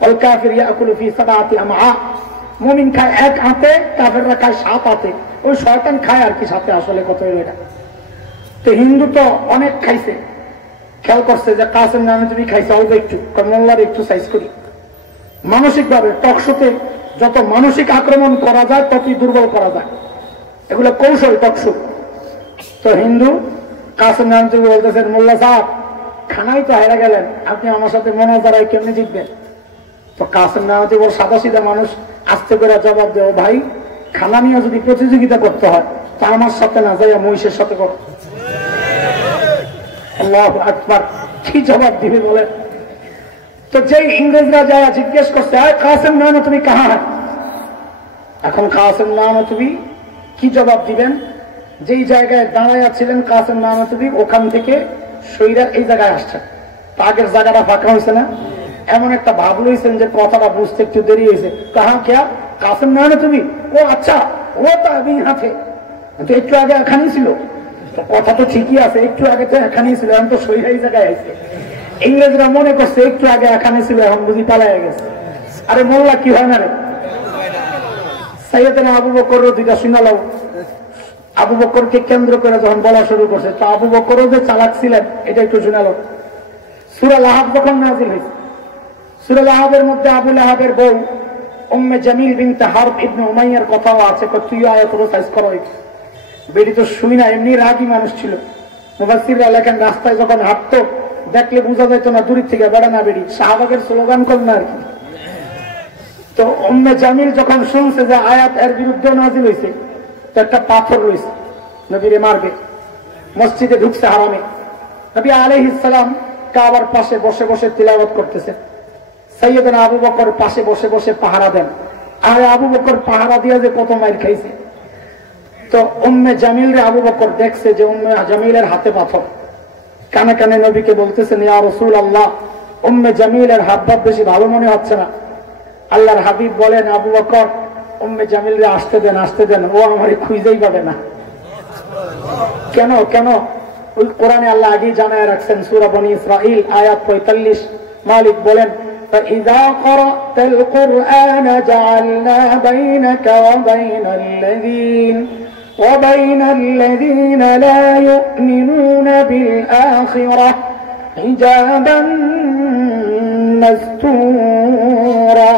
ওয়াল কাফির ইয়াকুলু ফি সাবআতি আমআ। মুমিন খায় এক হাতে, কাফেররা খায় 7 হাতে। ওই শয়তান খায় আর কি সাথে, আসলে কত এটা। তো হিন্দু তো অনেক খাইছে, খেয়াল করছে যে কাসেম নামে তুমি খাইছে অল্প একটু, মোল্লার একটু সাইজ করি। মানসিক ভাবে টকশোতে যত মানসিক আক্রমণ করা যায় ততই দুর্বল করা যায়, এগুলো কৌশল টকশো। তো হিন্দু কাসেম নাম তুমি বলতেছেন, মোল্লা সাহেব খানাই তো হেরে গেলেন, আপনি আমার সাথে মনোজারায় কেমনি জিতবেন? তো কাসেম নাম বল সাদা সিধা মানুষ আস্তে করে জবাব দেও, ভাই খানা নিয়ে যদি প্রতিযোগিতা করতে হয় তা আমার সাথে না যাইয়া মহিষের সাথে করো। আল্লাহু আকবার, কি জবাব দিবে বলেন? তো যেই ইংরেজরা যায় জিজ্ঞেস করছে, কাসেম নাম তুমি কাহা? এখন কাসেম নাম তুমি কি জবাব দিবেন? যেই জায়গায় দাঁড়াইয়া ছিলেন কাসেম নাম তুমি, ওখান থেকে সৈরা এই জায়গায় আসছেন, আগের জায়গাটা ফাঁকা হয়েছে না, এমন একটা ভাব লইছেন যে কথাটা বুঝতে একটু দেরি হয়েছে। কাহা খেয়া কাসেম নাম তুমি? ও আচ্ছা, ও তো আমি হাতে তো একটু আগে এখানেই ছিল। কথা তো ঠিকই আছে, একটু আগে তো এখানেই ছিল, এখন তো সৈরা এই জায়গায় আছে। ইংরেজরা মনে করছে একটু আগে এখানে ছিল, এখন বুঝি পালাইয়া গেছে। আরে মোল্লা কি হয় না রে? সাইয়েদনা আবু বকর দুইটা শুনালাম, আবু বকরকে কেন্দ্র করে যখন বলা শুরু করছে, তো আবু বকরও যে চালাক ছিলেন এটা একটু শুনালো। সূরা লাহাব যখন নাযিল হয়েছে, সূরা লাহাবের মধ্যে আবু লাহাবের বউ উম্মে জামিল বিনতে হারব ইবনে উমাইয়ার কথাও আছে। তুই আয়াতগুলো সাইজ করো, বেটি তো শুই না, এমনি রাগী মানুষ ছিল। মুফাসসিররা লেখেন রাস্তায় যখন হাঁটতো দেখলে বোঝা যেত না দূর থেকে বেড়া না বেড়ি, সাহাবাদের স্লোগান কর না আর কি। তো উম্মে জামিল যখন শুনছে যে আয়াত এর বিরুদ্ধে নাযিল হয়েছে, তো একটা পাথর রয়েছে, নবীরে মারবে, মসজিদে ঢুকছে হারামে। নবী আলাইহিস সালাম কাবার পাশে বসে বসে তিলাওয়াত করতেছে, সাইয়েদনা আবু বকর পাশে বসে বসে পাহারা দেন। আর আবু বকর পাহারা দিয়ে যে কত মাইর খাইছে। তো উম্মে জামিল রে আবু বকর দেখছে যে উম্মে জামিলের হাতে পাথর, কানে কানে নবীকে বলতেছেন, ইয়া রাসূলুল্লাহ, উম্মে জামিলের হাত বেশি ভালো মনে হচ্ছে না। আল্লাহর হাবিব বলেন, আবু বকর উম্মে জামিল রে আসতে দেন, ও আমারে খুঁজেই পাবে না। কেন কেন? ওই কোরআনে আল্লাহ আগেই জানায় রাখছেন, সূরা বনী ইসরাঈল আয়াত 45, মালিক বলেন, فإذا قرأت القرآن جعلنا بينك وبين الذين لا يؤمنون بالآخرة حجابا مستورا।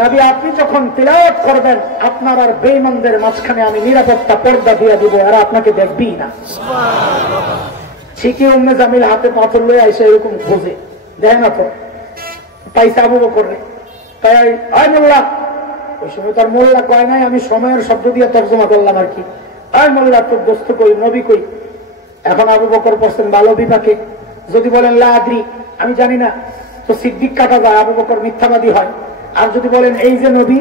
নবী আপনি যখন তিলাওয়াত করবেন, আপনার আর বেঈমানদের মাঝখানে আমি নিরাপত্তা পর্দা দিয়ে দিব, আর আপনাকে দেখবেই না। ঠিকই উম্মে জামিল হাতে পাথর লয়ে আইসা এরকম খোঁজে, দেয় না তো পাইসা আবু বকর রে, তাই আয় মোল্লা, ওই সময় তার মোল্লা কয় নাই, আমি সময়ের শব্দ দিয়ে তর্জমা করলাম আর কি। আয় মোল্লা, তোর দোস্ত কই, নবী কই? এখন আবু বকর পড়ছেন ভালো বিপাকে, যদি বলেন লা আদ্রি, আমি জানি না, তো সিদ্দিক কাটা যায়, আবু বকর মিথ্যাবাদী হয়। আর যদি বলেন এই যে নবী,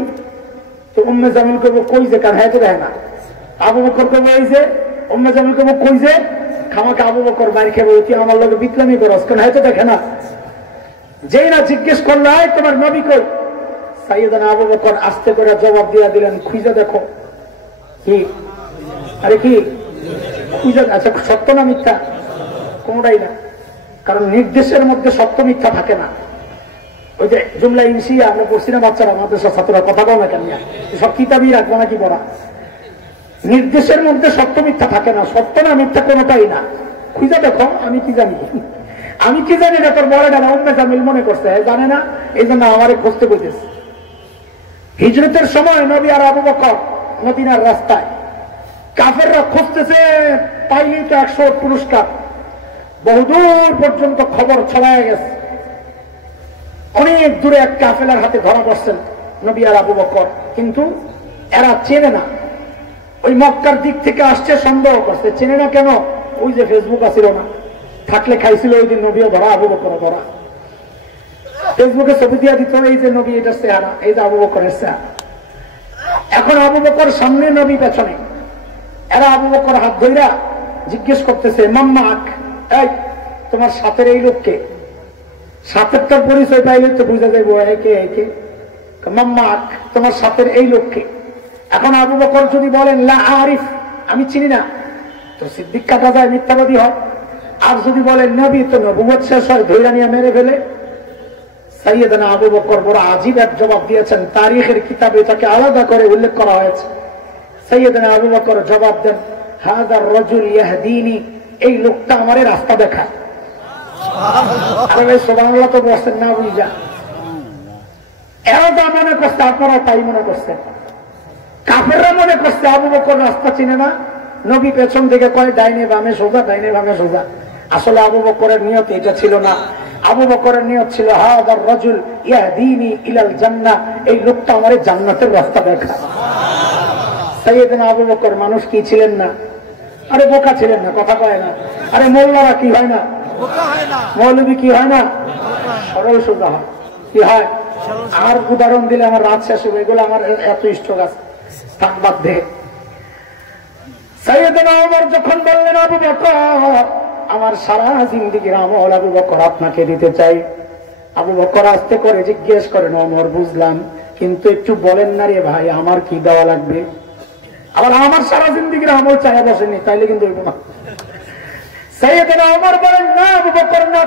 তো উম্মে জামিল করবো কই যে, কারণ হ্যাঁ তো দেয় না। আবু বকর করবো এই যে, উম্মে জামিল করবো কই যে, খামাকে আবু বকর বাড়ি খেয়ে বলছি আমার লোকে বিক্রমী করস, কারণ হয়তো দেখে না। যেই না জিজ্ঞেস করলো তোমার নবী কই, সাইয়েদনা আবু বকর আস্তে করে জবাব দিয়ে দিলেন, খুঁজে দেখো। কি? আরে কি খুঁজে? আচ্ছা, সত্য না মিথ্যা? কোনটাই না, কারণ নির্দেশের মধ্যে সত্য মিথ্যা থাকে না। ওই যে জুমলা ইনসিয়া আমরা পড়ছি না, বাচ্চারা আমাদের সব ছাত্ররা কথা বল না কেন, সব কিতাবই রাখবো নাকি পড়া? নির্দেশের মধ্যে সত্য মিথ্যা থাকে না, সত্য না মিথ্যা কোনটাই না। খুঁজে দেখো, আমি কি জানি, আমি কি জানি না, তোর বড় জানা উম্মে জামিল মনে করছে জানে না, এই জন্য আমারে খুঁজতে বলতেছে। হিজরতের সময় নবী আর আবু বকর মদিনার রাস্তায়, কাফেররা খুঁজতেছে, পাইলেই তো 100 পুরস্কার। বহুদূর পর্যন্ত খবর ছড়ায় গেছে। অনেক দূরে এক কাফেলার হাতে ধরা পড়ছেন নবী আর আবু বকর, কিন্তু এরা চেনে না। ওই মক্কার দিক থেকে আসছে, সন্দেহ করছে। চেনে না কেন? ওই যে ফেসবুক আসিল না, থাকলে খাইছিল ওই দিন নবীও ধরা, আবু বকর ধরা। ফেসবুকে ছবি দিয়া দিত, এই যে নবী, এটার চেহারা, এই যে আবু বকরের চেহারা। এখন আবু বকর সামনে, নবী পেছনে। এরা আবু বকর হাত ধইরা জিজ্ঞেস করতেছে, মাম্মা আক, এই তোমার সাথের এই লোককে? সাথের তার পরিচয় পাইলে তো বুঝা যাইব একে একে। মাম্মা আক, তোমার সাথের এই লোককে? এখন আবু বকর যদি বলেন লা আরিফ, আমি চিনি না, তো সিদ্দিক কাটা যায়, মিথ্যাবাদী হয়। আর যদি বলেন নবী, তো নবুয়ত শেষ হয়, ধৈর্য নিয়ে মেরে ফেলে। সাইয়েদনা আবু বকর বড় আজীব এক জবাব দিয়েছেন, তারিখের কিতাবে এটাকে আলাদা করে উল্লেখ করা হয়েছে। সাইয়েদনা আবু বকর জবাব দেন, হাযার রাজুল ইয়াহদিনি, এই লোকটা আমারে রাস্তা দেখায়। আরে ভাই সুবহানাল্লাহ তো বলছেন না, বুঝা। এরা যা মনে করছে আপনারা তাই মনে করছেন। কাফেররা মনে করছে আবু বকর রাস্তা চিনে না, নবী পেছন থেকে কয় ডাইনে বামে সোজা, ডাইনে বামে সোজা। আসলে আবু বকরের নিয়ত এটা ছিল না। আবু বকরের নিয়ত ছিল, হাযার রাজুল ইয়াহদিনি ইলাল জান্নাহ, এই লোকটা আমারে জান্নাতের রাস্তা দেখায়। সাইয়েদনা আবু বকর মানুষ কি ছিলেন না? আরে বোকা ছিলেন না, কথা কয় না। আরে মোল্লারা কি হয় না? মৌলবী কি হয় না? সরল সোজা হয়। কি হয়? আর উদাহরণ দিলে আমার রাত শেষ হবে, এগুলো আমার এত স্ট্রোক আছে, থাক বাদ দে। সাইয়েদনা ওমর যখন বললেন, আবু বকর আমার সারা জিন্দেগীর আমল আবু বকর আপনাকে দিতে চাই। আবু বকর আস্তে করে জিজ্ঞেস করেন, ওমর বুঝলাম, কিন্তু একটু বলেন না রে ভাই, আমার কি দেওয়া লাগবে? আবার আমার সারা জিন্দেগীর আমল চাই বসেনি, তাইলে কিন্তু হইব না। সাইয়েদনা ওমর বলেন, না আবু বকর না,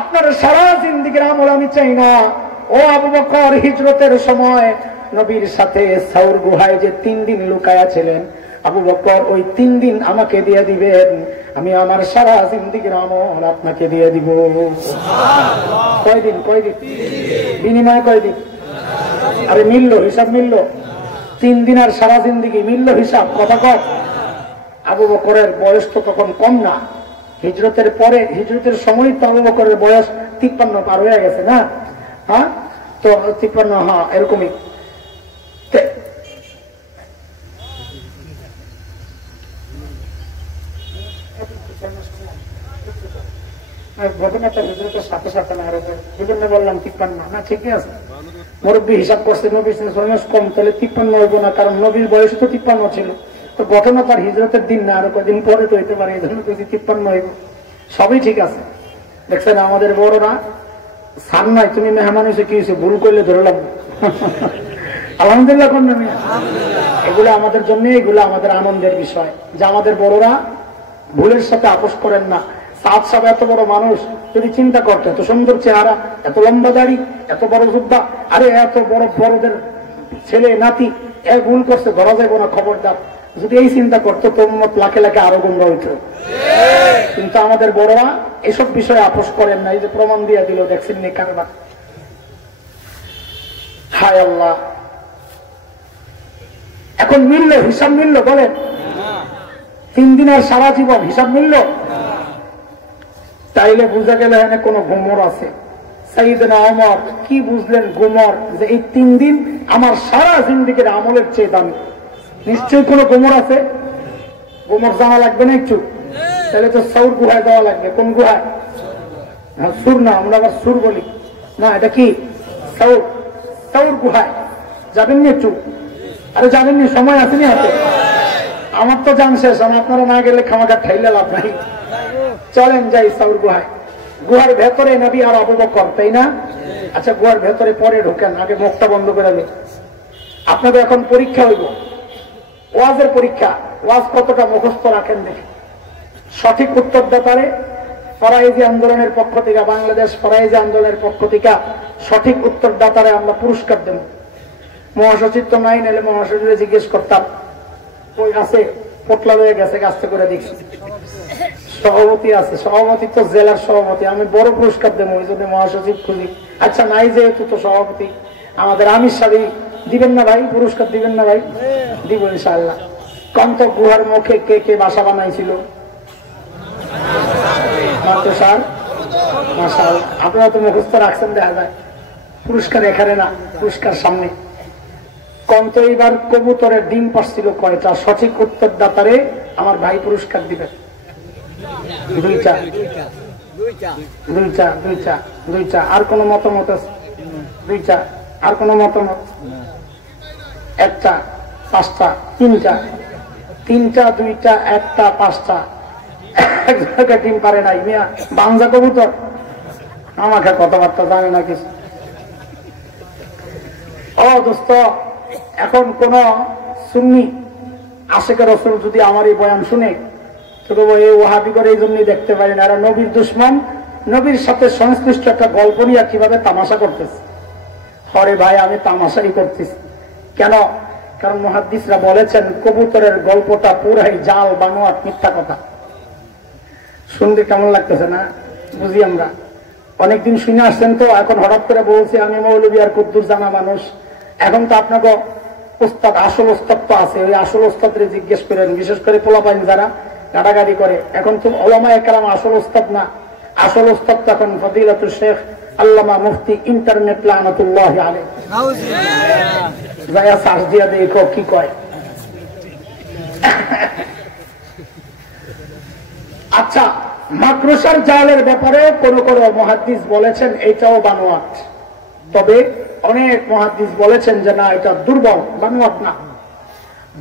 আপনার সারা জিন্দেগীর আমল আমি চাই না। ও আবু বকর, হিজরতের সময় নবীর সাথে সাউর গুহায় যে 3 দিন লুকায়া ছিলেন, আবু বকর ওই 3 দিন আমাকে দিয়ে দিবেন, আমি আমার সারা জিন্দেগীর আমল আপনাকে দিয়ে দিব। কয়দিন? কয়দিন বিনিময়? কয়দিন? আরে মিলল, হিসাব মিলল। 3 দিন আর সারা জিন্দেগি মিলল হিসাব, কথা কর। আবু বকরের বয়স তো তখন কম না, হিজরতের পরে, হিজরতের সময় তো আবু বকরের বয়স 53 পার হয়ে গেছে না? হ্যাঁ, তো 53, হ্যাঁ এরকমই। ঘটনাটা হিজরতের সাথে সাথে না, সেজন্য বললাম 53 না, ঠিকই আছে। মুরব্বী হিসাব করছে, নবীর বয়স কম, তাহলে 53 হইব না, কারণ নবীর বয়স তো 53 ছিল। তো ঘটনা তার হিজরতের দিন না, আরো কয়েকদিন পরে তো হইতে পারে, এই জন্য 53 হইব। সবই ঠিক আছে। দেখছেন আমাদের বড়রা, সার নাই, তুমি মেহমান এসে কি হয়েছে, ভুল করলে ধরলাম। আলহামদুলিল্লাহ কোন নামে, এগুলো আমাদের জন্য, এগুলো আমাদের আনন্দের বিষয় যে আমাদের বড়রা ভুলের সাথে আপোষ করেন না। সাত সাহেব এত বড় মানুষ, যদি চিন্তা করতো, এত সুন্দর চেহারা, এত লম্বা দাড়ি, এত বড় জুব্বা, আরে এত বড় বড়দের ছেলে নাতি, এ ভুল করছে, ধরা যাইব না, খবরদার। যদি এই চিন্তা করতো তো উম্মত লাখে লাখে আরো গুমরা হইত। কিন্তু আমাদের বড়রা এসব বিষয়ে আপোষ করেন না। এই যে প্রমাণ দিয়ে দিল, দেখছেন নি কারবার। হায় আল্লাহ, এখন মিলল, হিসাব মিলল, বলেন 3 দিন আর সারা জীবন হিসাব মিলল? তাইলে বুঝা গেল এখানে কোন গুমর আছে। সাইয়েদনা ওমর কি বুঝলেন গুমর? যে এই 3 দিন আমার সারা জিন্দেগীর আমলের চেয়ে দামি। নিশ্চয়ই কোন গুমর আছে। গুমর জানা লাগবে না একটু? তাহলে তো সাউর গুহায় যাওয়া লাগবে। কোন গুহায়? সুর না, আমরা আবার সুর বলি না, এটা কি সাউর। সাউর গুহায় যাবেননি একটু? আরে যাবেননি, সময় আসেনি হাতে। আমার তো জান শেষ, আপনারা না গেলে খামাখা ঠাইলে লাভ নাই। চলেন যাই সাউর গুহায়। গুহার ভেতরে নবী আর আবু বকর, তাই না? আচ্ছা, গুহার ভেতরে পরে ঢোকেন, আগে মুখটা বন্ধ করে দিন। আপনাদের এখন পরীক্ষা হইব, ওয়াজের পরীক্ষা। ওয়াজ কতটা মুখস্থ রাখেন দেখি। সঠিক উত্তরদাতারে ফরাইজি আন্দোলনের পক্ষ থেকে, বাংলাদেশ ফরাইজি আন্দোলনের পক্ষ থেকে সঠিক উত্তরদাতারে আমরা পুরস্কার দেব। মহাসচিব তো নাই, নাহলে মহাসচিবরে জিজ্ঞেস করতাম। ওই আছে, পোটলা রয়ে গেছে, কাজটা করে দেখছি। সভাপতি আছে, সভাপতি তো জেলার সভাপতি, আমি বড় পুরস্কার দেবো, ওই জন্য মহাসচিব খুঁজি। আচ্ছা নাই যেহেতু তো সভাপতি আমাদের আমির সাহেব দিবেন না ভাই, পুরস্কার দিবেন না ভাই? দিব ইনশাআল্লাহ। কন্ত গুহার মুখে কে কে বাসা বানাইছিল? মাদ্রাসার মাশাআল, আপনারা তো মুখস্থ রাখছেন, দেখা যায়। পুরস্কার এখানে না, পুরস্কার সামনে। কন্ত এইবার কবুতরের ডিম পাচ্ছিল কয়টা? সঠিক উত্তরদাতারে আমার ভাই পুরস্কার দিবেন। দুইটা দুইটা দুইটা দুইটা। আর কোন মতামত আছে? দুইটা। আর কোন মতামত? একটা, পাঁচটা, তিনটা। তিনটা, দুইটা, একটা, পাঁচটা। একজনকে ডিম পারে নাই মিয়া, বাংলা কবুতর। আমাকে কথাবার্তা জানে না কিছু। ও দোস্ত, এখন কোন সুন্নি আশিকের রাসূল যদি আমার এই বয়ান শুনে তো এই ওয়াহাবি করে এই জন্যই দেখতে পারি না, এরা নবীর দুশমন, নবীর সাথে সংশ্লিষ্ট একটা গল্প নিয়ে কিভাবে তামাশা করতেছে। হরে ভাই, আমি তামাশাই করতেছি। কেন? কারণ মুহাদ্দিসরা বলেছেন কবুতরের গল্পটা পুরাই জাল, বানোয়াট, মিথ্যা কথা। শুনতে কেমন লাগতেছে না? বুঝি আমরা অনেকদিন শুনে আসছেন তো, এখন হঠাৎ করে বলছি আমি মৌলভী আর কুদ্দুস জানা মানুষ। এখন তো আপনাকে ওস্তাদ, আসল ওস্তাদ তো আছে, ওই আসল ওস্তাদরে জিজ্ঞেস করেন, বিশেষ করে পোলাপাইন যারা গাড়াগাড়ি করে। এখন তো ওলামায়ে কেরাম আসল ওস্তাদ না, আসল ওস্তাদ তো এখন ফদিলাতুল শেখ আল্লামা মুফতি ইন্টারনেট লানাতুল্লাহি আলাইহি। যায়া সার্চ দিয়া দেখো কি কয়। আচ্ছা, মাকড়সার জালের ব্যাপারে কোন কোন মুহাদ্দিস বলেছেন এটাও বানোয়াট, তবে অনেক মুহাদ্দিস বলেছেন যে না, এটা দুর্বল, বানোয়াট না।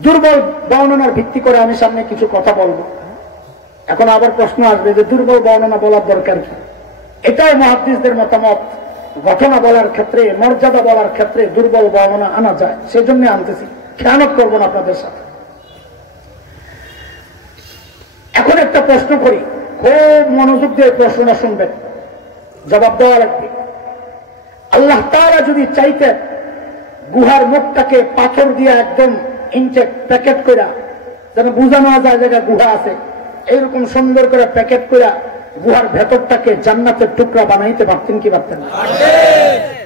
দুর্বল বর্ণনার ভিত্তি করে আমি সামনে কিছু কথা বলবো। এখন আবার প্রশ্ন আসবে যে দুর্বল বর্ণনা বলার দরকার কি? এটাও মুহাদ্দিসদের মতামত। ঘটনা বলার ক্ষেত্রে, মর্যাদা বলার ক্ষেত্রে দুর্বল বর্ণনা আনা যায়, সেজন্য আনতেছি। খেয়ানত করবো না আপনাদের সাথে। এখন একটা প্রশ্ন করি, খুব মনোযোগ দিয়ে প্রশ্নটা শুনবেন, জবাব দেওয়া লাগবে। আল্লাহ তাআলা যদি চাইতেন গুহার মুখটাকে পাথর দিয়ে একদম ইনটেক প্যাকেট করে, যেন বোঝানো যায় জায়গায় গুহা আছে, এইরকম সুন্দর করে প্যাকেট করে গুহার ভেতরটাকে জান্নাতের টুকরা বানাইতে পারতেন কি পারতেন না?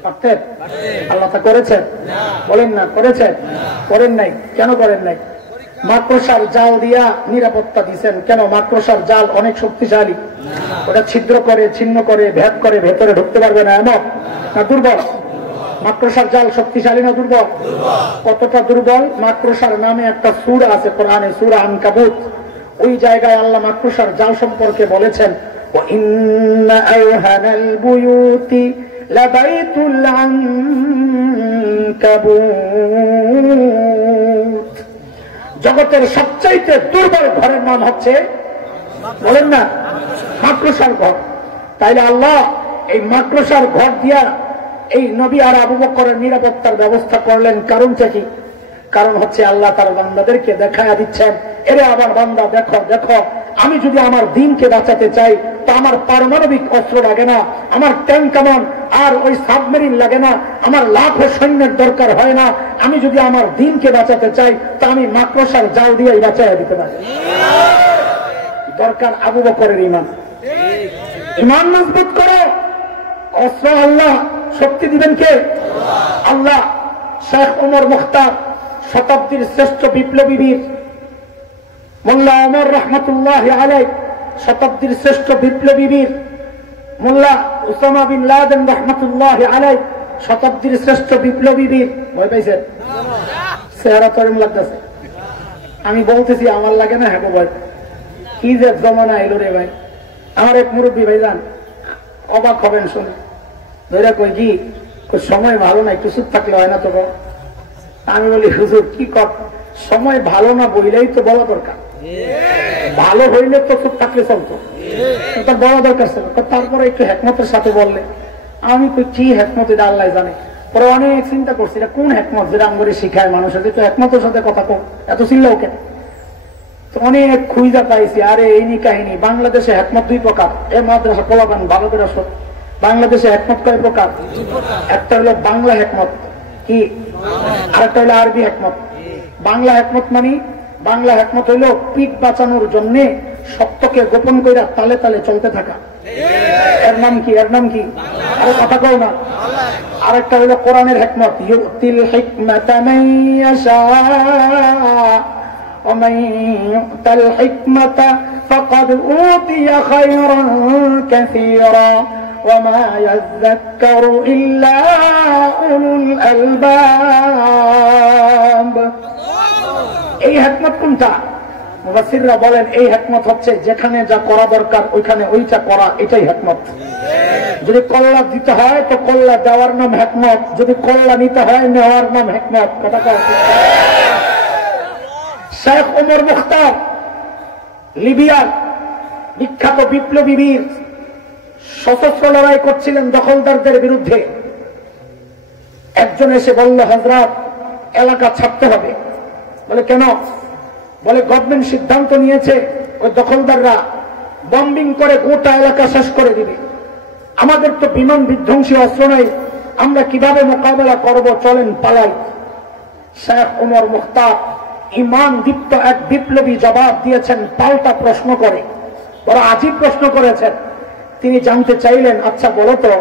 পারতেন? আল্লাহ তা করেছেন? বলেন না করেছেন? করেন নাই। কেন করেন নাই? মাকড়সার জাল দিয়া নিরাপত্তা দিচ্ছেন। কেন? মাকড়সার জাল অনেক শক্তিশালী, ওটা ছিদ্র করে, ছিন্ন করে, ভেদ করে, ভেতরে ঢুকতে পারবে না। এমন না দুর্বল? মাকড়সার জাল শক্তিশালী না দুর্বল? কতটা দুর্বল? মাকড়সার নামে একটা সূরা আছে কোরআনে, সূরা আনকাবুত। ওই জায়গায় আল্লাহ মাকড়সার জাল সম্পর্কে বলেছেন, ইন্না আওহানাল বুয়ুতি লাবাইতুল আনকাবুত। জগতের সবচাইতে দুর্বল ঘরের নাম হচ্ছে, বলেন না, মাকড়সার ঘর। তাইলে আল্লাহ এই মাকড়সার ঘর দিয়া এই নবী আর আবু বকরের নিরাপত্তার ব্যবস্থা করলেন। কারণটা কি? কারণ হচ্ছে আল্লাহ তার বান্দাদেরকে দেখায়া দিচ্ছেন, এরে আমার বান্দা দেখো দেখো, আমি যদি আমার দিনকে বাঁচাতে চাই তো আমার পারমাণবিক অস্ত্র লাগে না, আমার ট্যাঙ্ক কামান আর ওই সাবমেরিন লাগে না, আমার লাখো সৈন্যের দরকার হয় না। আমি যদি আমার দিনকে বাঁচাতে চাই তো আমি মাকড়সার জাল দিয়েই বাঁচাইয়া দিতে পারি। দরকার আবু বকরের ঈমান। ঈমান মজবুত করো, অস্ত্র আল্লাহ, শক্তি দিবেন কে? আল্লাহ। শেখ ওমর মুখতার, শতাব্দীর শ্রেষ্ঠ বিপ্লবী বীর মোল্লা ওমর রহমতুল্লাহি আলাইহি, শতাব্দীর শ্রেষ্ঠ বিপ্লবী বীর মোল্লা উসামা বিন লাদেন রহমতুল্লাহি আলাইহি, শতাব্দীর শ্রেষ্ঠ বিপ্লবী বীর। ভয় পাইছেন? চেহারা তরুণ লাগতেছে। আমি বলতেছি আমার লাগে না? হ্যাঁ ভাই, কি যে জমানা এলো রে ভাই। আমার এক মুরব্বী ভাই যান, অবাক হবেন শুনে, ধরে কই কি সময় ভালো না, একটু চুপ থাকলে হয় না তো? আমি বলি হুজুর কি কর, সময় ভালো না বইলেই তো বলা দরকার, ভালো হইলে তো চুপ থাকলে চলতো, বলা দরকার ছিল। তারপরে একটু হেকমতের সাথে বললে, আমি কই কি হেকমত, এটা আল্লাহ জানে। পরে অনেক চিন্তা করছি এটা কোন হেকমত যেটা আমাকে শিখায় মানুষের, তো হেকমতের সাথে কথা কম, এত চিল্লাও কেন? তো অনেক খুঁজা পাইছি, আরে এই নি কাহিনী। বাংলাদেশে হেকমত দুই প্রকার, এ মাদ্রাসা পোলাপান ভালো করে আসো। বাংলাদেশে হেকমত কয় প্রকার? একটা হলো বাংলা হেকমত, কি? আরেকটা হলো আরবি হেকমত। বাংলা হেকমত মানে, বাংলা হেকমত হইল পিঠ বাঁচানোর জন্য সত্যকে গোপন করে তালে তালে চলতে থাকা। এর নাম কি? এর নাম কি? আরে কথা কও না। আরেকটা হইল কোরআনের হেকমত, ইউতিল হিকমাতা মান ইয়াশা ومن يؤت الحكمة فقد أوتي خيرا كثيرا وما يذكر إلا أولو الألباب এই হিকমত কোনটা? মুফাসসিররা বলেন এই হিকমত হচ্ছে যেখানে যা করা দরকার ওইখানে ওইটা করা, এটাই হিকমত। যদি কল্লা দিতে হয় তো কল্লা দেওয়ার নাম হিকমত, যদি কল্লা নিতে হয় নেওয়ার নাম হিকমত। কথা কয় শেখ ওমর মুখতার লিবিয়ার বিখ্যাত বিপ্লবী বীর, সশস্ত্র লড়াই করছিলেন দখলদারদের বিরুদ্ধে। একজন এসে বলল, হযরত এলাকা ছাড়তে হবে। বলে কেন? বলে গভর্নমেন্ট সিদ্ধান্ত নিয়েছে ওই দখলদাররা বম্বিং করে গোটা এলাকা শেষ করে দিবে। আমাদের তো বিমান বিধ্বংসী অস্ত্র নাই, আমরা কিভাবে মোকাবেলা করব, চলেন পালাই। শেখ ওমর মুখতার ইমান দীপ্ত এক বিপ্লবী জবাব দিয়েছেন পাল্টা প্রশ্ন করে, বড় আজীব প্রশ্ন করেছেন। তিনি জানতে চাইলেন, আচ্ছা বলো তো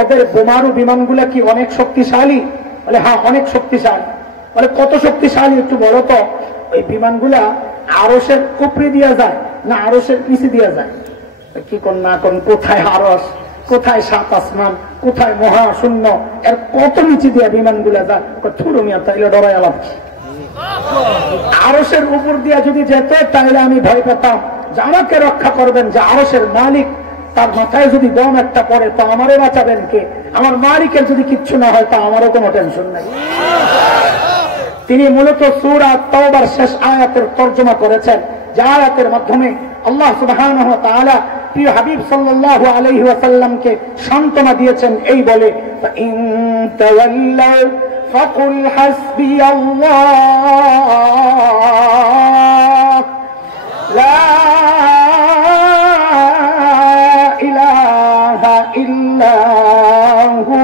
ওদের বোমারু বিমানগুলা কি অনেক শক্তিশালী? বলে হ্যাঁ অনেক শক্তিশালী। বলে কত শক্তিশালী একটু বলো তো। ওই বিমানগুলা আরশের উপরে দিয়া যায় না আরশের নিচে দিয়া যায়? কি কোন না কোন, কোথায় আরশ, কোথায় সাত আসমান, কোথায় মহাশূন্য, এর কত নিচে দিয়া বিমানগুলা যায়? থুরুমিয়া তাইলে ডরাই আলাপ। আরশের উপর দিয়া যদি যেত তাহলে আমি ভয় পেতাম যে আমাকে রক্ষা করবেন যে আরশের মালিক, তার মাথায় যদি বম একটা পড়ে তো আমারও বাঁচাবেন কে? আমার মালিকের যদি কিচ্ছু না হয় তা আমারও কোনো টেনশন নাই। তিনি মূলত সূরা তাওবার শেষ আয়াতের তর্জমা করেছেন, যে আয়াতের মাধ্যমে আল্লাহ সুবহানাহু ওয়া তাআলা প্রিয় হাবিব সাল্লাল্লাহু আলাইহি ওয়াসাল্লামকে সান্ত্বনা দিয়েছেন এই বলে, ইন তাওয়াল্লাউ ফাকুল হাসবিয়াল্লাহ লা ইলাহা ইল্লাহু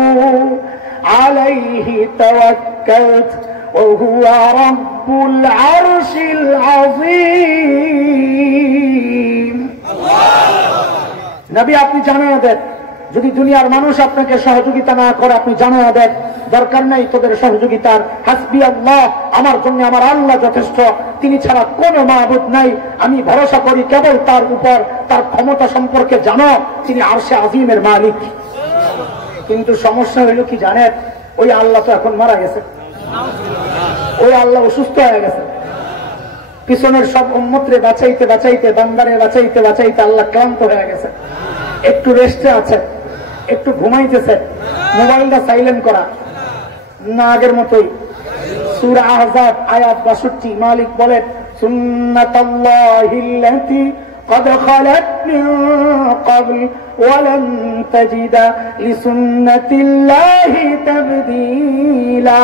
আলাইহি তাওয়াক্কালতু وهو رب العرش العظيم। নবী আপনি জানিয়ে দেন, যদি দুনিয়ার মানুষ আপনাকে সহযোগিতা না করে আপনি জানিয়ে দেন, দরকার নাই তোদের সহযোগিতার, হাসবি আল্লাহ, আমার জন্য আমার আল্লাহ যথেষ্ট, তিনি ছাড়া কোনো মাবুদ নাই, আমি ভরসা করি কেবল তার উপর, তার ক্ষমতা সম্পর্কে জানো, তিনি আরশে আজিমের মালিক। কিন্তু সমস্যা হইল কি জানেন, ওই আল্লাহ তো এখন মারা গেছে, ওই আল্লাহ অসুস্থ হয়ে গেছে। পিছনের সব উম্মতরে বাঁচাইতে বাঁচাইতে, বান্দারে বাঁচাইতে বাঁচাইতে আল্লাহ ক্লান্ত হয়ে গেছে, একটু রেস্টে আছে, একটু ঘুমাইতেছে, মোবাইলটা সাইলেন্ট করা না আগের মতোই। সূরা আহজাব আয়াত 62 মালিক বলেন, সুন্নাতাল্লাহিল্লাতী قد خلت من قبل ولن تجد لسنة الله تبديلا।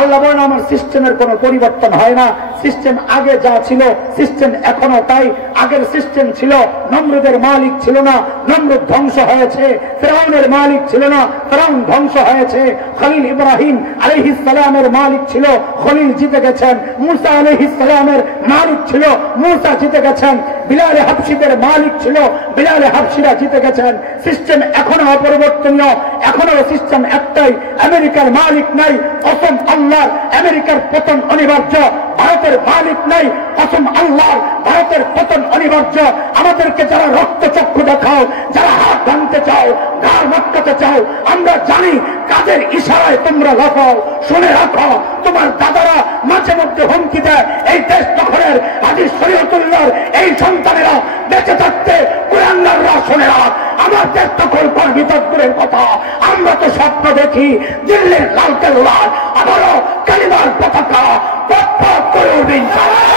আল্লাহ বলেন আমার সিস্টেমের কোনো পরিবর্তন হয় না, সিস্টেম আগে যা ছিল সিস্টেম এখনো তাই। আগের সিস্টেম ছিল, নমরুদের মালিক ছিল না, নমরুদ ধ্বংস হয়েছে। ফিরআউনের মালিক ছিল না, ফিরআউন ধ্বংস হয়েছে। খলিল ইব্রাহিম আলাইহিস সালামের মালিক ছিল, খলিল জিতে গেছেন। মূসা আলাইহিস সালামের মালিক ছিল, মূসা জিতে গেছেন। বিলাল হাবশীদের মালিক ছিল, বিলাল হাবশীরা জিতে গেছেন। সিস্টেম এখনো অপরিবর্তনীয়, এখনো সিস্টেম একটাই। আমেরিকার মালিক নাই, কসম আল্লাহর আমেরিকার পতন অনিবার্য। ভারতের মালিক নাই, কসম আল্লাহর ভারতের পতন অনিবার্য। আমাদেরকে যারা রক্ত চক্ষু দেখাও, যারা হাত ভাঙতে চাও, ঘাড় মটকাতে চাও, আমরা জানি কাদের ইশারায় তোমরা লাফাও। শুনে রাখো, তোমার দাদারা মাঝে মধ্যে হুমকি দেয় এই দেশ দখলের, হাজী শরীয়তুল্লাহর এই সন্তানেরা বেঁচে থাকতে কুরাঙ্গাররা শুনে রাখ, আমার দেশ দখল করবি তদ্দূরের কথা। আমরা তো স্বপ্ন দেখি দিল্লির লালকেল্লায় আবারও কালিমার পতাকা পথ করে উঠবে ইনশাআল্লাহ।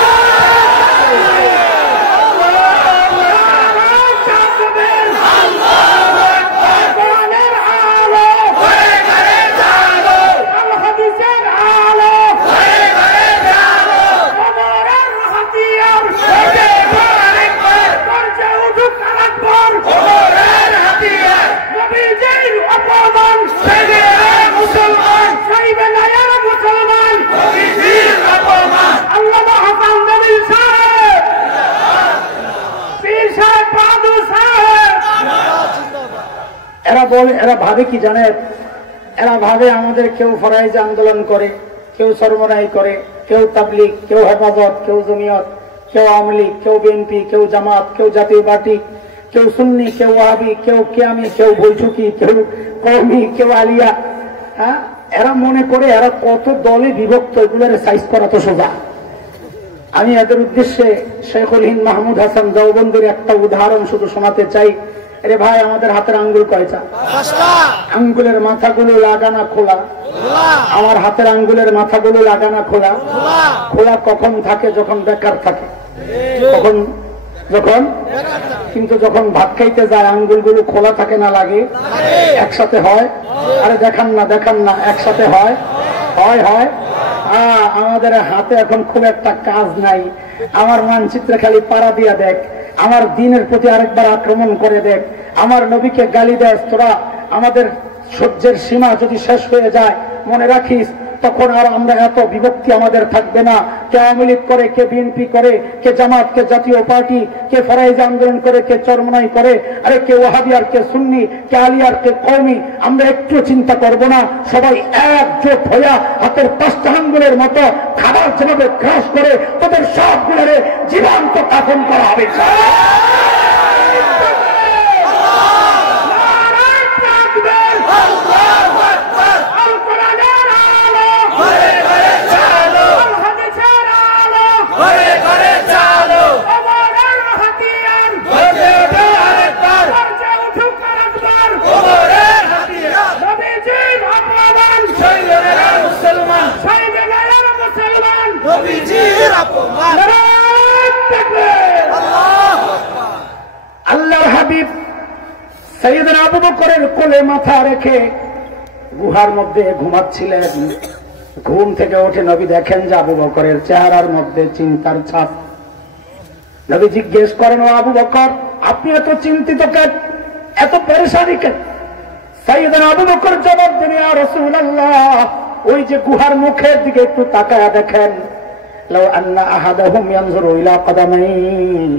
এরা ভাবে কি জানেন, এরা ভাবে আমাদের কেউ ফরাইজ আন্দোলন করে, কেউ সরমরাই করে, কেউ তাবলীগ, কেউ হেফাজত, কেউ জমিয়ত, কেউ আওয়ামী লীগ, কেউ বিএনপি, কেউ জামাত, কেউ জাতীয় পার্টি, কেউ সুন্নি, কেউ ওয়াহাবি, কেউ কিয়ামি, কেউ বৈঠকি, কেউ কওমি, কেউ আলিয়া। হ্যাঁ, এরা মনে করে এরা কত দলে বিভক্ত, এগুলোর সাইজ করা তো সোজা। আমি এদের উদ্দেশ্যে শেখুল হিন্দ মাহমুদ হাসান দেওবন্দির একটা উদাহরণ শুধু শোনাতে চাই। আরে ভাই, আমাদের হাতের আঙ্গুল কয়টা? আঙ্গুলের মাথাগুলো লাগানা খোলা। আমার হাতের আঙ্গুলের মাথাগুলো লাগানা খোলা। খোলা কখন থাকে? যখন বেকার থাকে। কখন? যখন। কিন্তু যখন ভাত খাইতে যায় আঙ্গুলগুলো খোলা থাকে না লাগে? একসাথে হয়? আরে দেখান না, একসাথে হয়। আমাদের হাতে এখন খুব একটা কাজ নাই। আমার মানচিত্রে খালি পাড়া দিয়া দেখ, আমার দিনের প্রতি আরেকবার আক্রমণ করে দেখ, আমার নবীকে গালি দেয়। তোরা আমাদের সহ্যের সীমা যদি শেষ হয়ে যায়, মনে রাখিস তখন আর আমরা এত বিভক্তি আমাদের থাকবে না। কে আওয়ামী লীগ করে, কে বিএনপি করে, কে জামাত, কে জাতীয় পার্টি, কে ফরাইজ আন্দোলন করে, কে চরমনাই করে, আরে কে ওয়াহাবি আর কে সুন্নি, কে আলিয়ার কে কওমি, আমরা একটু চিন্তা করব না। সবাই একজোট হইয়া হাতের 5টা আঙ্গুলের মতো খাবার যেভাবে ক্রাশ করে তোদের সবগুলোরে জীবন্ত কাফন করা হবে। আল্লাহর হাবিব সাইয়েদনা আবু বকরের কোলে মাথা রেখে গুহার মধ্যে ঘুমাচ্ছিলেন। ঘুম থেকে উঠে নবী দেখেন যে আবু বকরের চেহারার মধ্যে চিন্তার ছাপ। নবী জিজ্ঞেস করেন, ও আবু বকর, আপনি এত চিন্তিত কেন, এত পেরেশানি কেন? সাইয়েদনা আবু বকর জবাব দেন, ইয়া রাসূলুল্লাহ, ওই যে গুহার মুখের দিকে একটু তাকায়া দেখেন। লাউ আন্না আহাদাহুম ইয়ানজুরু ইলা কদামাইন,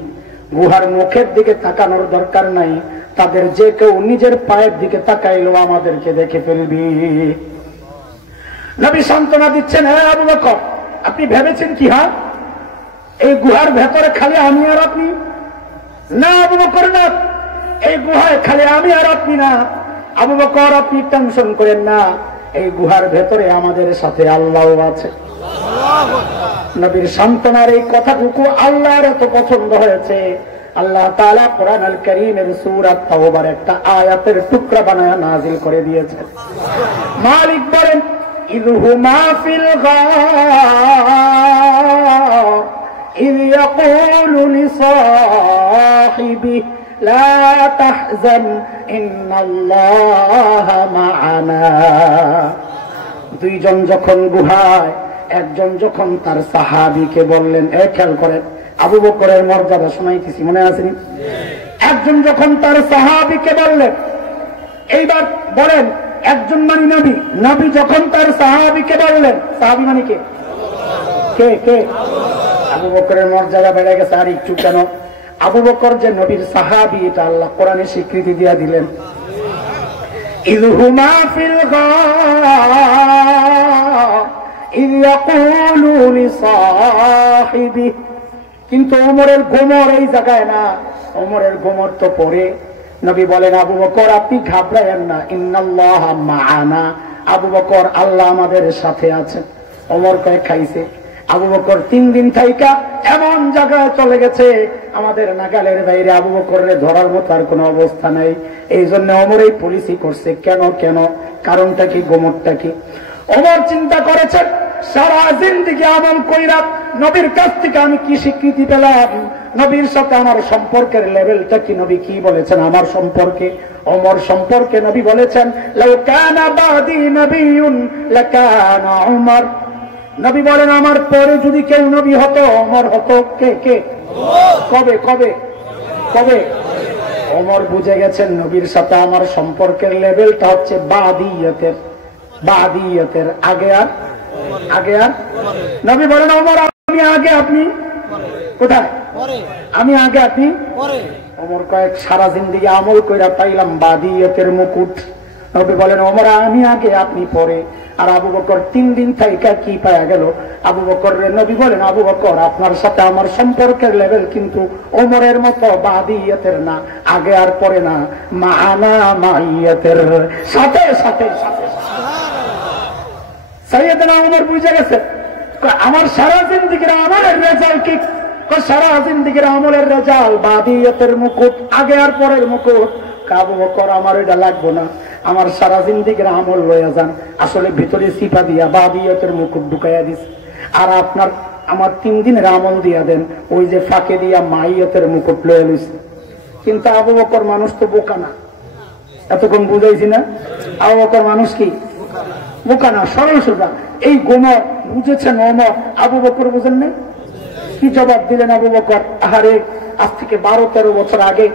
গুহার মুখের দিকে তাকানোর দরকার নাই, তাদের যে কেউ নিজের পায়ের দিকে তাকাইলো আমাদেরকে দেখে ফেলবি। নবী সান্ত্বনা দিচ্ছেন, হ্যাঁ আবু বকর, আপনি ভেবেছেন কি? হ্যাঁ, এই গুহার ভেতরে খালি আমি আর আপনি না? আবু বকর না, এই গুহায় খালি আমি আর আপনি না। আবু বকর, আপনি টেনশন করেন না, এই গুহার ভেতরে আমাদের সাথে আল্লাহ আছে। নবীর সান্ত্বনার এই কথাটুকু আল্লাহর এত পছন্দ হয়েছে, আল্লাহ তাআলা কোরআন আল কারীমের সূরা তাওবার একটা আয়াতের টুকরা বানায়া নাযিল করে দিয়েছেন। মালিক বলেন, ইযহুমা ফিল গার ইয ইয়াকুলু লিসাহিবি লা তাহজান ইন্নাল্লাহা মা'ানা। দুইজন যখন গুহায়, একজন যখন তার সাহাবীকে বললেন, খেয়াল করেন আবু বকরের মর্যাদা শোনাইতেছি, মনে আসেনি? একজন যখন তার সাহাবীকে বললেন, এইবার বলেন একজন মানে নবী, নবী যখন তার সাহাবীকে বললেন, সাহাবী মানে কে? কে কে? আবু বকরের মর্যাদা বেড়ে গেছে। আর একটু কেন? আবু বকর যে নবীর সাহাবী, এটা আল্লাহ কোরআনে স্বীকৃতি দিয়া দিলেন। ইযহুমা ফিল গার ইয ইয়াকুলু লিসাহিবি। কিন্তু ওমরের গোমর এই জায়গায় না, ওমরের গোমর তো পরে। নবী বলেন, আবু বকর আপনি ঘাবড়ায়েন না, ইন্নাল্লাহা মা'ানা। আবু বকর, আল্লাহ আমাদের সাথে আছেন। ওমর কয়েক খাইছে। আবু বকর 3 দিন থাইকা এমন জায়গায় চলে গেছে আমাদের নাগালের বাইরে, আবু বকরের ধরার মতো আর কোনো অবস্থা নাই। এই জন্য ওমর এই পলিসি করছে। কেন? কারণটা কি? গোমরটা কি? ওমর চিন্তা করেছেন, সারা জিন্দেগি আমল কইরা নবীর কাছ থেকে আমি কি স্বীকৃতি পেলাম, নবীর সাথে আমার সম্পর্কের লেভেলটা কি, নবী কি বলেছেন আমার সম্পর্কে? ওমর সম্পর্কে নবী বলেছেন, লাউ কানা বাদি নবিয়্যুন লাকানা উমর। নবী বলেন, আমার পরে যদি কেউ নবী হতো, ওমর হতো। কে? কবে? ওমর বুঝে গেছেন নবীর সাথে আমার সম্পর্কের লেভেলটা হচ্ছে বাদিয়তের আগে আর নবী বলেন, ওমর আমি আগে, আপনি কোথায়? আমি আগে, আপনি পরে। ওমর কয়েক সারা জিন্দেগি আমল কইরা পাইলাম বাদিয়তের মুকুট। নবী বলেন, ওমর আমি আগে, আপনি পরে। আর আবু বকর 3 দিন থাইকা কি পাওয়া গেল? আবু বকর নবী বলেন, আবু বকর আপনার সাথে আমার সম্পর্কের লেভেল কিন্তু ওমরের মতো বাদিয়াতের না, আগে আর পরে না, মানা মাইয়াতের, সাথে সাথে সাথে। সাইয়েদনা ওমর বুঝে গেছে আমার সারা জিন্দেগির আমলের রেজাল্ট কি? সারা জিন্দেগির আমলের রেজাল্ট বাদিয়াতের মুকুট, আগে আর পরের মুকুট। আবু বকর আমার এটা লাগবো না, আমার সারা জিন্দেগির আমল লইয়া যান। আসলে ভিতরে সিপা দিয়া বাদিয়াতের মুকুট ঢুকাইয়া দিস, আর আপনার আমার 3 দিনের আমল দিয়া দেন, ওই যে ফাঁকে দিয়া মাইয়াতের মুকুট লইয়া লইস। কিন্তু আবু বকর মানুষ তো বোকা না, এতক্ষণ বুঝাইছি না? আবু বকর মানুষ কি বোকা না, সরল সোজা। এই গোমর বুঝেছেন ওমর, আবু বকর বুঝেন না? কি জবাব দিলেন আবু বকর? আহারে, আজ থেকে 12-13 বছর আগে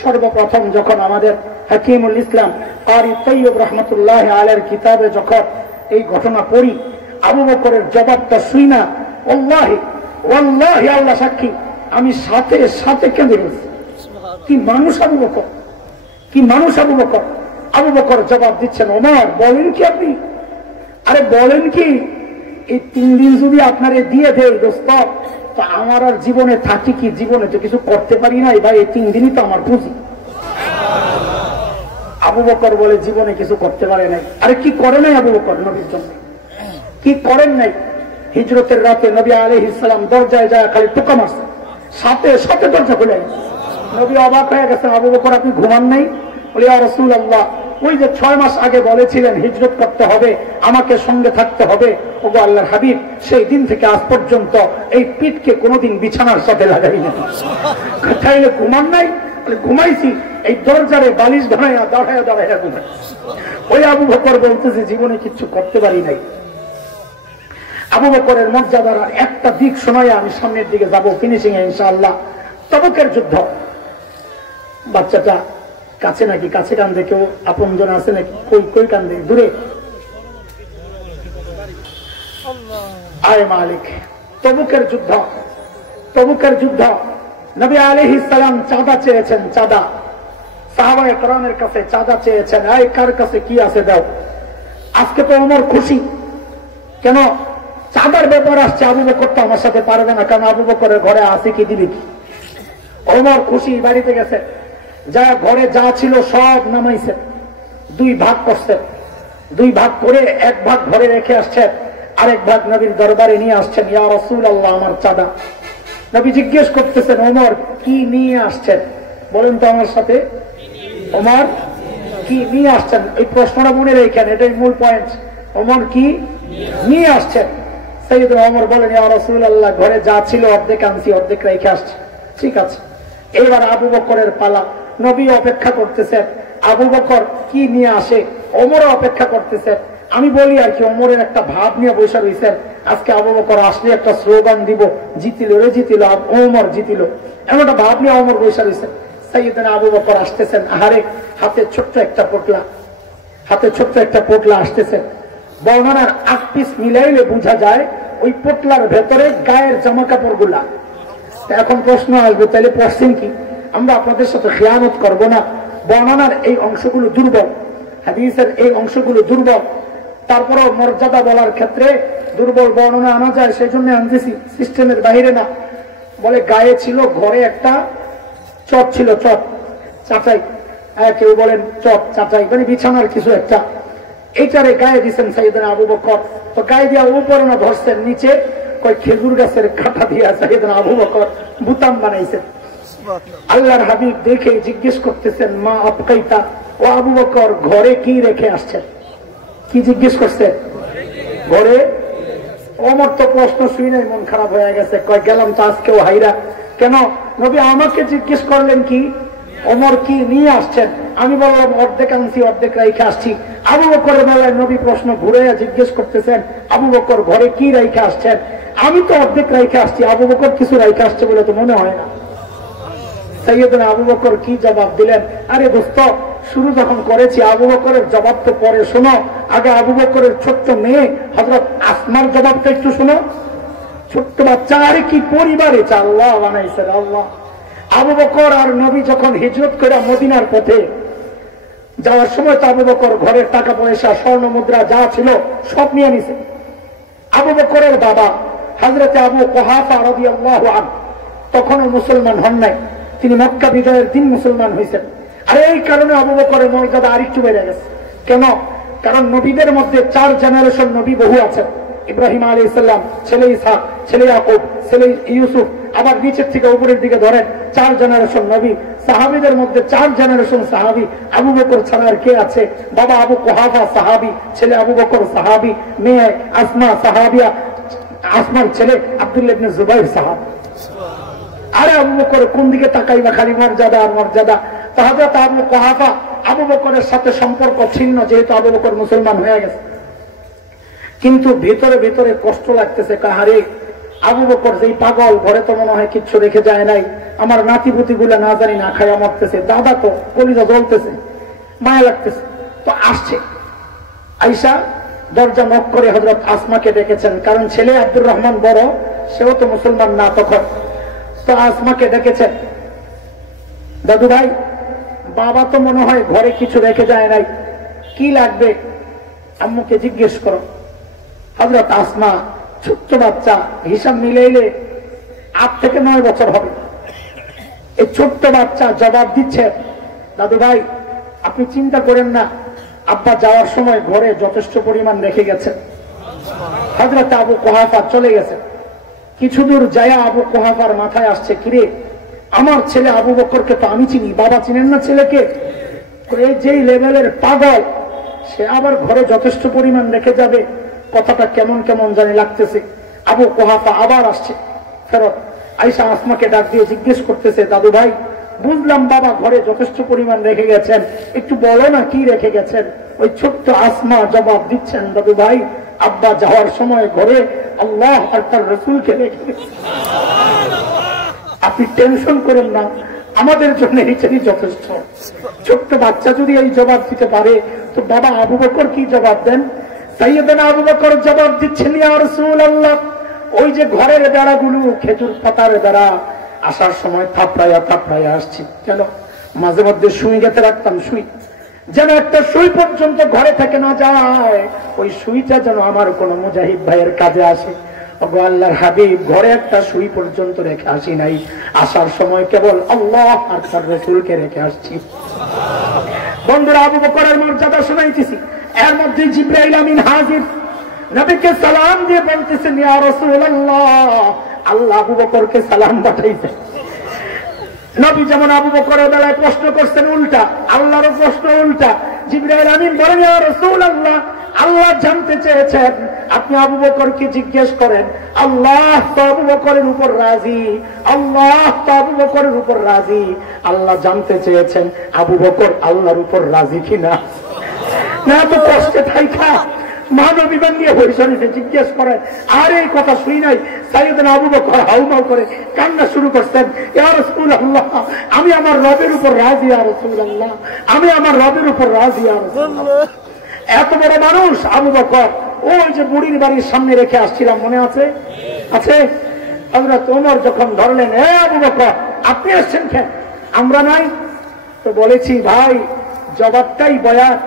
সর্বপ্রথম যখন আমাদের হাকিমুল ইসলাম কারি তৈয়ব রহমতুল্লাহ আলের কিতাবে যখন এই ঘটনা পড়ি, আবু বকরের জবাবটা শুই না, ওয়াল্লাহি ওয়াল্লাহি আল্লাহ সাক্ষী, আমি সাথে সাথে কেঁদে গেছি। কি মানুষ আবু বকর, কি মানুষ আবু বকর! আবু বকর জবাব দিচ্ছেন, ওমর বলেন কি আপনি? আরে বলেন কি, এই 3 দিন যদি আপনারে দিয়ে দেয় দোস্ত, তো আমার আর জীবনে থাকি কি? জীবনে তো কিছু করতে পারি নাই ভাই, এই 3 দিনই তো আমার পুঁজি। আবু বকর বলে জীবনে কিছু করতে পারে নাই। আরে কি করে নাই আবু বকর নবীর জন্য? কি করেন নাই? হিজরতের রাতে নবী আলাইহিস সালাম দরজায় যায় খালি টোকা মারছে, সাথে সাথে দরজা খুলে গেছে। নবী অবাক হয়ে গেছেন, আবু বকর আপনি ঘুমান নাই? বলে ইয়া রাসূলুল্লাহ, ওই যে 6 মাস আগে বলেছিলেন হিজরত করতে হবে, আমাকে সঙ্গে থাকতে হবে, ওগো আল্লাহর হাবিব, সেই দিন থেকে আজ পর্যন্ত এই পিঠকে কোনোদিন বিছানার সাথে লাগাই না। তাইলে ঘুমান নাই? ঘুমাইছি, এই দরজারে বালিশ ধরাইয়া দাঁড়াইয়া দাঁড়াইয়া ঘুমাই। ওই আবু বকর বলতেছে জীবনে কিচ্ছু করতে পারি নাই। আবু বকরের মর্যাদার একটা দিক শোনায় আমি সামনের দিকে যাব, ফিনিশিং এ ইনশাআল্লাহ। তবুকের যুদ্ধ। বাচ্চাটা কাছে নাকি? কাছে কান্দে? কেউ আপনজন আছে নাকি? কই কই কান্দে? দূরে? আয় মালিক। তবুকের যুদ্ধ, তবুকের যুদ্ধ। নবী আলাইহিস সালাম চাঁদা চেয়েছেন, চাঁদা। সাহাবায়ে কেরামের কাছে চাঁদা চেয়েছেন, এই কার কাছে কি আছে দাও। আজকে তো ওমর খুশি, কেন? চাঁদার ব্যাপার আসছে, আবু বকর তো আমার সাথে পারবে না, কারণ আবু বকরের ঘরে আছে কি, দিবি কি? ওমর খুশি, বাড়িতে গেছে, যা ঘরে যা ছিল সব নামাইছে, 2 ভাগ করছে। 2 ভাগ করে 1 ভাগ ঘরে রেখে আসছেন, আরেক ভাগ নবীর দরবারে নিয়ে আসছেন। ইয়া রাসূলুল্লাহ, আমার চাঁদা। নবী জিজ্ঞেস করতেছেন, ওমর কি নিয়ে আসছেন? বলেন তো আমার সাথে, ওমর কি নিয়ে আসছেন? এই প্রশ্নটা মনে রেখেন, এটাই মূল পয়েন্ট। ওমর কি নিয়ে আসছেন? সাইয়েদনা ওমর বলেন, ইয়া রাসূলুল্লাহ, ঘরে যা ছিল অর্ধেক আনছি, অর্ধেক রেখে আসছি। ঠিক আছে, এবার আবু বকরের পালা। নবী অপেক্ষা করতেছেন আবু বকর কি নিয়ে আসে, ওমরও অপেক্ষা করতেছেন। আমি বলি আর কি, ওমরের একটা ভাব নিয়ে বসে রয়েছেন, আজকে আবু বকর আসলে একটা স্লোগান দিব, জিতিল রে জিতিল, ওমর জিতিল, এমন একটা ভাব নিয়ে ওমর বসে রয়েছেন। সাইয়েদনা আবু বকর আসতেছেন, আহারে হাতে ছোট্ট একটা পোটলা, হাতে ছোট্ট একটা পোটলা আসতেছেন। বর্ণনার 8 পিস মিলাইলে বোঝা যায় ওই পোটলার ভেতরে গায়ের জামা কাপড় গুলা। এখন প্রশ্ন আসবে, তাহলে পড়ছেন কি? আমরা আপনাদের সাথে খেয়ানত করব না। বর্ণনার এই অংশগুলো দুর্বল, হাদিসের এই অংশগুলো দুর্বল, তারপরেও মর্যাদা বলার ক্ষেত্রে দুর্বল বর্ণনা আনা যায়, সেই জন্য আনতেছি, সিস্টেমের বাহিরে না। বলে গায়ে ছিল, ঘরে একটা চট ছিল, চট চাটাই, কেউ বলেন চট চাটাই, মানে বিছানার কিছু একটা, এইটারে গায়ে দিচ্ছেন সাইয়েদনা আবু বকর। তো গায়ে দিয়া উপরে না ধরছেন, নিচে কয় খেজুর গাছের কাঁটা দিয়া সাইয়েদনা আবু বকর বুতাম বানাইছেন। আল্লাহর হাবিব দেখে জিজ্ঞেস করতেছেন, মা আপকাইতা, ও আবু বকর ঘরে কি রেখে আসছেন? কি জিজ্ঞেস করছেন? ঘরে। ওমর তো প্রশ্ন শুই নাই, মন খারাপ হয়ে গেছে, কয় গেলাম তো আজকেও হাইরা। কেন? নবী আমাকে জিজ্ঞেস করলেন কি ওমর কি নিয়ে আসছেন, আমি বললাম অর্ধেক আনছি, অর্ধেক রেখে আসছি। আবু বকরের বেলায় নবী প্রশ্ন ঘুরাইয়া জিজ্ঞেস করতেছেন, আবু বকর ঘরে কি রেখে আসছেন? আমি তো অর্ধেক রেখে আসছি, আবু বকর কিছু রেখে আসছে বলে তো মনে হয় না। সাইয়েদনা আবু বকর কি জবাব দিলেন? আরে দোস্ত, শুরু যখন করেছি আবু বকরের জবাব তো পরে শোনো, আগে আবু বকরের ছোট্ট মেয়ে হযরত আসমার জবাবটা একটু শোনো। ছোট্ট বাচ্চা, আরে কি পরিবারে আল্লাহ বানাইছেন, আল্লাহ। আবু বকর আর নবী যখন হিজরত করে মদিনার পথে যাওয়ার সময় তো আবু বকর ঘরের টাকা পয়সা স্বর্ণ মুদ্রা যা ছিল সব নিয়ে নিছে। আবু বকরের বাবা হযরতে আবু কুহাফা রাদিয়াল্লাহু আনহু তখনও মুসলমান হন নাই, তিনি মক্কা বিজয়ের দিন মুসলমান হয়েছেন। আর এই কারণে আবু বকরের মর্যাদা আরেকটু বেড়ে গেছে। কেন? কারণ নবীদের মধ্যে 4 জেনারেশন নবী বহু আছেন। ইব্রাহিম আলাইহিস সালাম, ছেলে ইসহাক, ছেলে ইয়াকুব, ছেলে ইউসুফ, আবার নিচের থেকে উপরের দিকে ধরেন 4 জেনারেশন নবী। সাহাবীদের মধ্যে 4 জেনারেশন সাহাবী। আবু বকর ছাড়া আর কে আছে? বাবা আবু কুহাফা সাহাবী, ছেলে আবু বকর সাহাবী, মেয়ে আসমা সাহাবিয়া, আসমার ছেলে আব্দুল্লাহ ইবনে জুবাইর সাহাবী। আরে আবু বকর কোন দিকে তাকাইবা, খালি মর্যাদা আর মর্যাদা। তো হযরত আবু কুহাফা আবু বকরের সাথে সম্পর্ক ছিন্ন, যেহেতু আবু বকর মুসলমান হয়ে গেছে। কিন্তু ভেতরে ভেতরে কষ্ট লাগতেছে, কাহারে আবু বকর যেই পাগল, ঘরে তো মনে হয় কিচ্ছু রেখে যায় নাই, আমার নাতিপুতি গুলা না জানি না খাইয়া মরতেছে, দাদা তো কলিজা জ্বলতেছে, মায়া লাগতেছে। তো আসছে, আইসা দরজা নক করে হযরত আসমাকে ডেকেছেন, কারণ ছেলে আব্দুর রহমান বড়, সেও তো মুসলমান না তখন। তো আসমাকে ডেকেছেন, দাদু ভাই বাবা তো মনে হয় ঘরে কিছু রেখে যায় নাই, কি লাগবে আম্মুকে জিজ্ঞেস করো। হযরত আসমা ছোট্ট বাচ্চা, হিসাব মিলাইলে 8 থেকে 9 বছর হবে। এই ছোট্ট বাচ্চা জবাব দিচ্ছে, দাদু ভাই আপনি চিন্তা করেন না, আব্বা যাওয়ার সময় ঘরে যথেষ্ট পরিমাণ রেখে গেছেন। হযরত আবু কুহাফা চলে গেছে। কিছু দূর যায় আবু কুহাফার মাথায় আসছে, কিরে আমার ছেলে আবু বকরকে তো আমি চিনি, বাবা চিনেন না ছেলেকে? এই যেই লেভেলের পাগল, সে আবার ঘরে যথেষ্ট পরিমাণ রেখে যাবে, কথাটা কেমন কেমন জানি লাগতেছে। আবু কুহাফা আবার আসছে ফেরত, আয়েশা আসমাকে ডাক দিয়ে জিজ্ঞেস করতেছে, দাদু ভাই বুঝলাম বাবা ঘরে যথেষ্ট পরিমাণ রেখে গেছেন, একটু বলো না কি রেখে গেছেন। ওই ছোট্ট আসমা জবাব দিচ্ছেন, দাদু ভাই আব্বা যাওয়ার সময় ঘরে আল্লাহ আর তার রাসূলকে রেখে গেছেন। আপনি টেনশন করেন না, আমাদের জন্য এইটাই যথেষ্ট। ছোট্ট বাচ্চা যদি এই জবাব দিতে পারে, তো বাবা আবু বকর কি জবাব দেন? সাইয়েদনা আবু বকর জবাব দিচ্ছেন, ইয়া রাসূলুল্লাহ ওই যে ঘরের বেড়াগুলো খেজুর পাতার বেড়া, আসার সময় থাপড়াইয়া থাপড়াইয়া আসছি, কেন মাঝে মধ্যে সুই গেতে রাখতাম, সুই যেন একটা সুই পর্যন্ত ঘরে থেকে না যায়, ওই সুইটা যেন আমার কোন মুজাহিদ ভাইয়ের কাজে আসে। ওগো আল্লাহর হাবিব ঘরে একটা সুই পর্যন্ত রেখে আসি নাই, আসার সময় কেবল আল্লাহ আর তার রাসূলকে রেখে আসছি। বন্ধুরা আবু বকরের মর্যাদা শোনাইতেছি, এর মধ্যে জিবরাইল আমিন হাজির, নবীকে সালাম দিয়ে বলতেছেন, ইয়া রাসূলুল্লাহ আল্লাহ আবু বকরকে সালাম পাঠাইছে। নবী যেমন আবু বকরের বেলায় প্রশ্ন করছেন উল্টা, আল্লাহরও প্রশ্ন উল্টা। জিবরাইল আমিন বলেন, ইয়া রাসূলুল্লাহ আল্লাহ জানতে চেয়েছেন, আপনি আবু বকরকে জিজ্ঞেস করেন, আল্লাহ তো আবু বকরের উপর রাজি, আল্লাহ তো আবু বকরের উপর রাজি। আল্লাহ জানতে চেয়েছেন আবু বকর আল্লাহর উপর রাজি কিনা। না তো কষ্টে থাইকা মানবী বানিয়ে হরিশরীফে জিজ্ঞেস করেন, আর এই কথা শুই নাই। সাইয়েদনা আবু বকর হাউমাউ করে কান্না শুরু করছেন, ইয়া রাসূলুল্লাহ আমি আমার রবের উপর রাজি, ইয়া রাসূলুল্লাহ আমি আমার রবের উপর রাজি, ইয়া রাসূলুল্লাহ। এত বড় মানুষ আবু বকর, ওই যে বুড়ির বাড়ির সামনে রেখে আসছিলাম, মনে আছে? আছে। হযরত ওমর যখন ধরলেন, হে আবু বকর আপনি আসছেন কেন, আমরা নাই? তো বলেছি ভাই জবাবটাই বয়ান।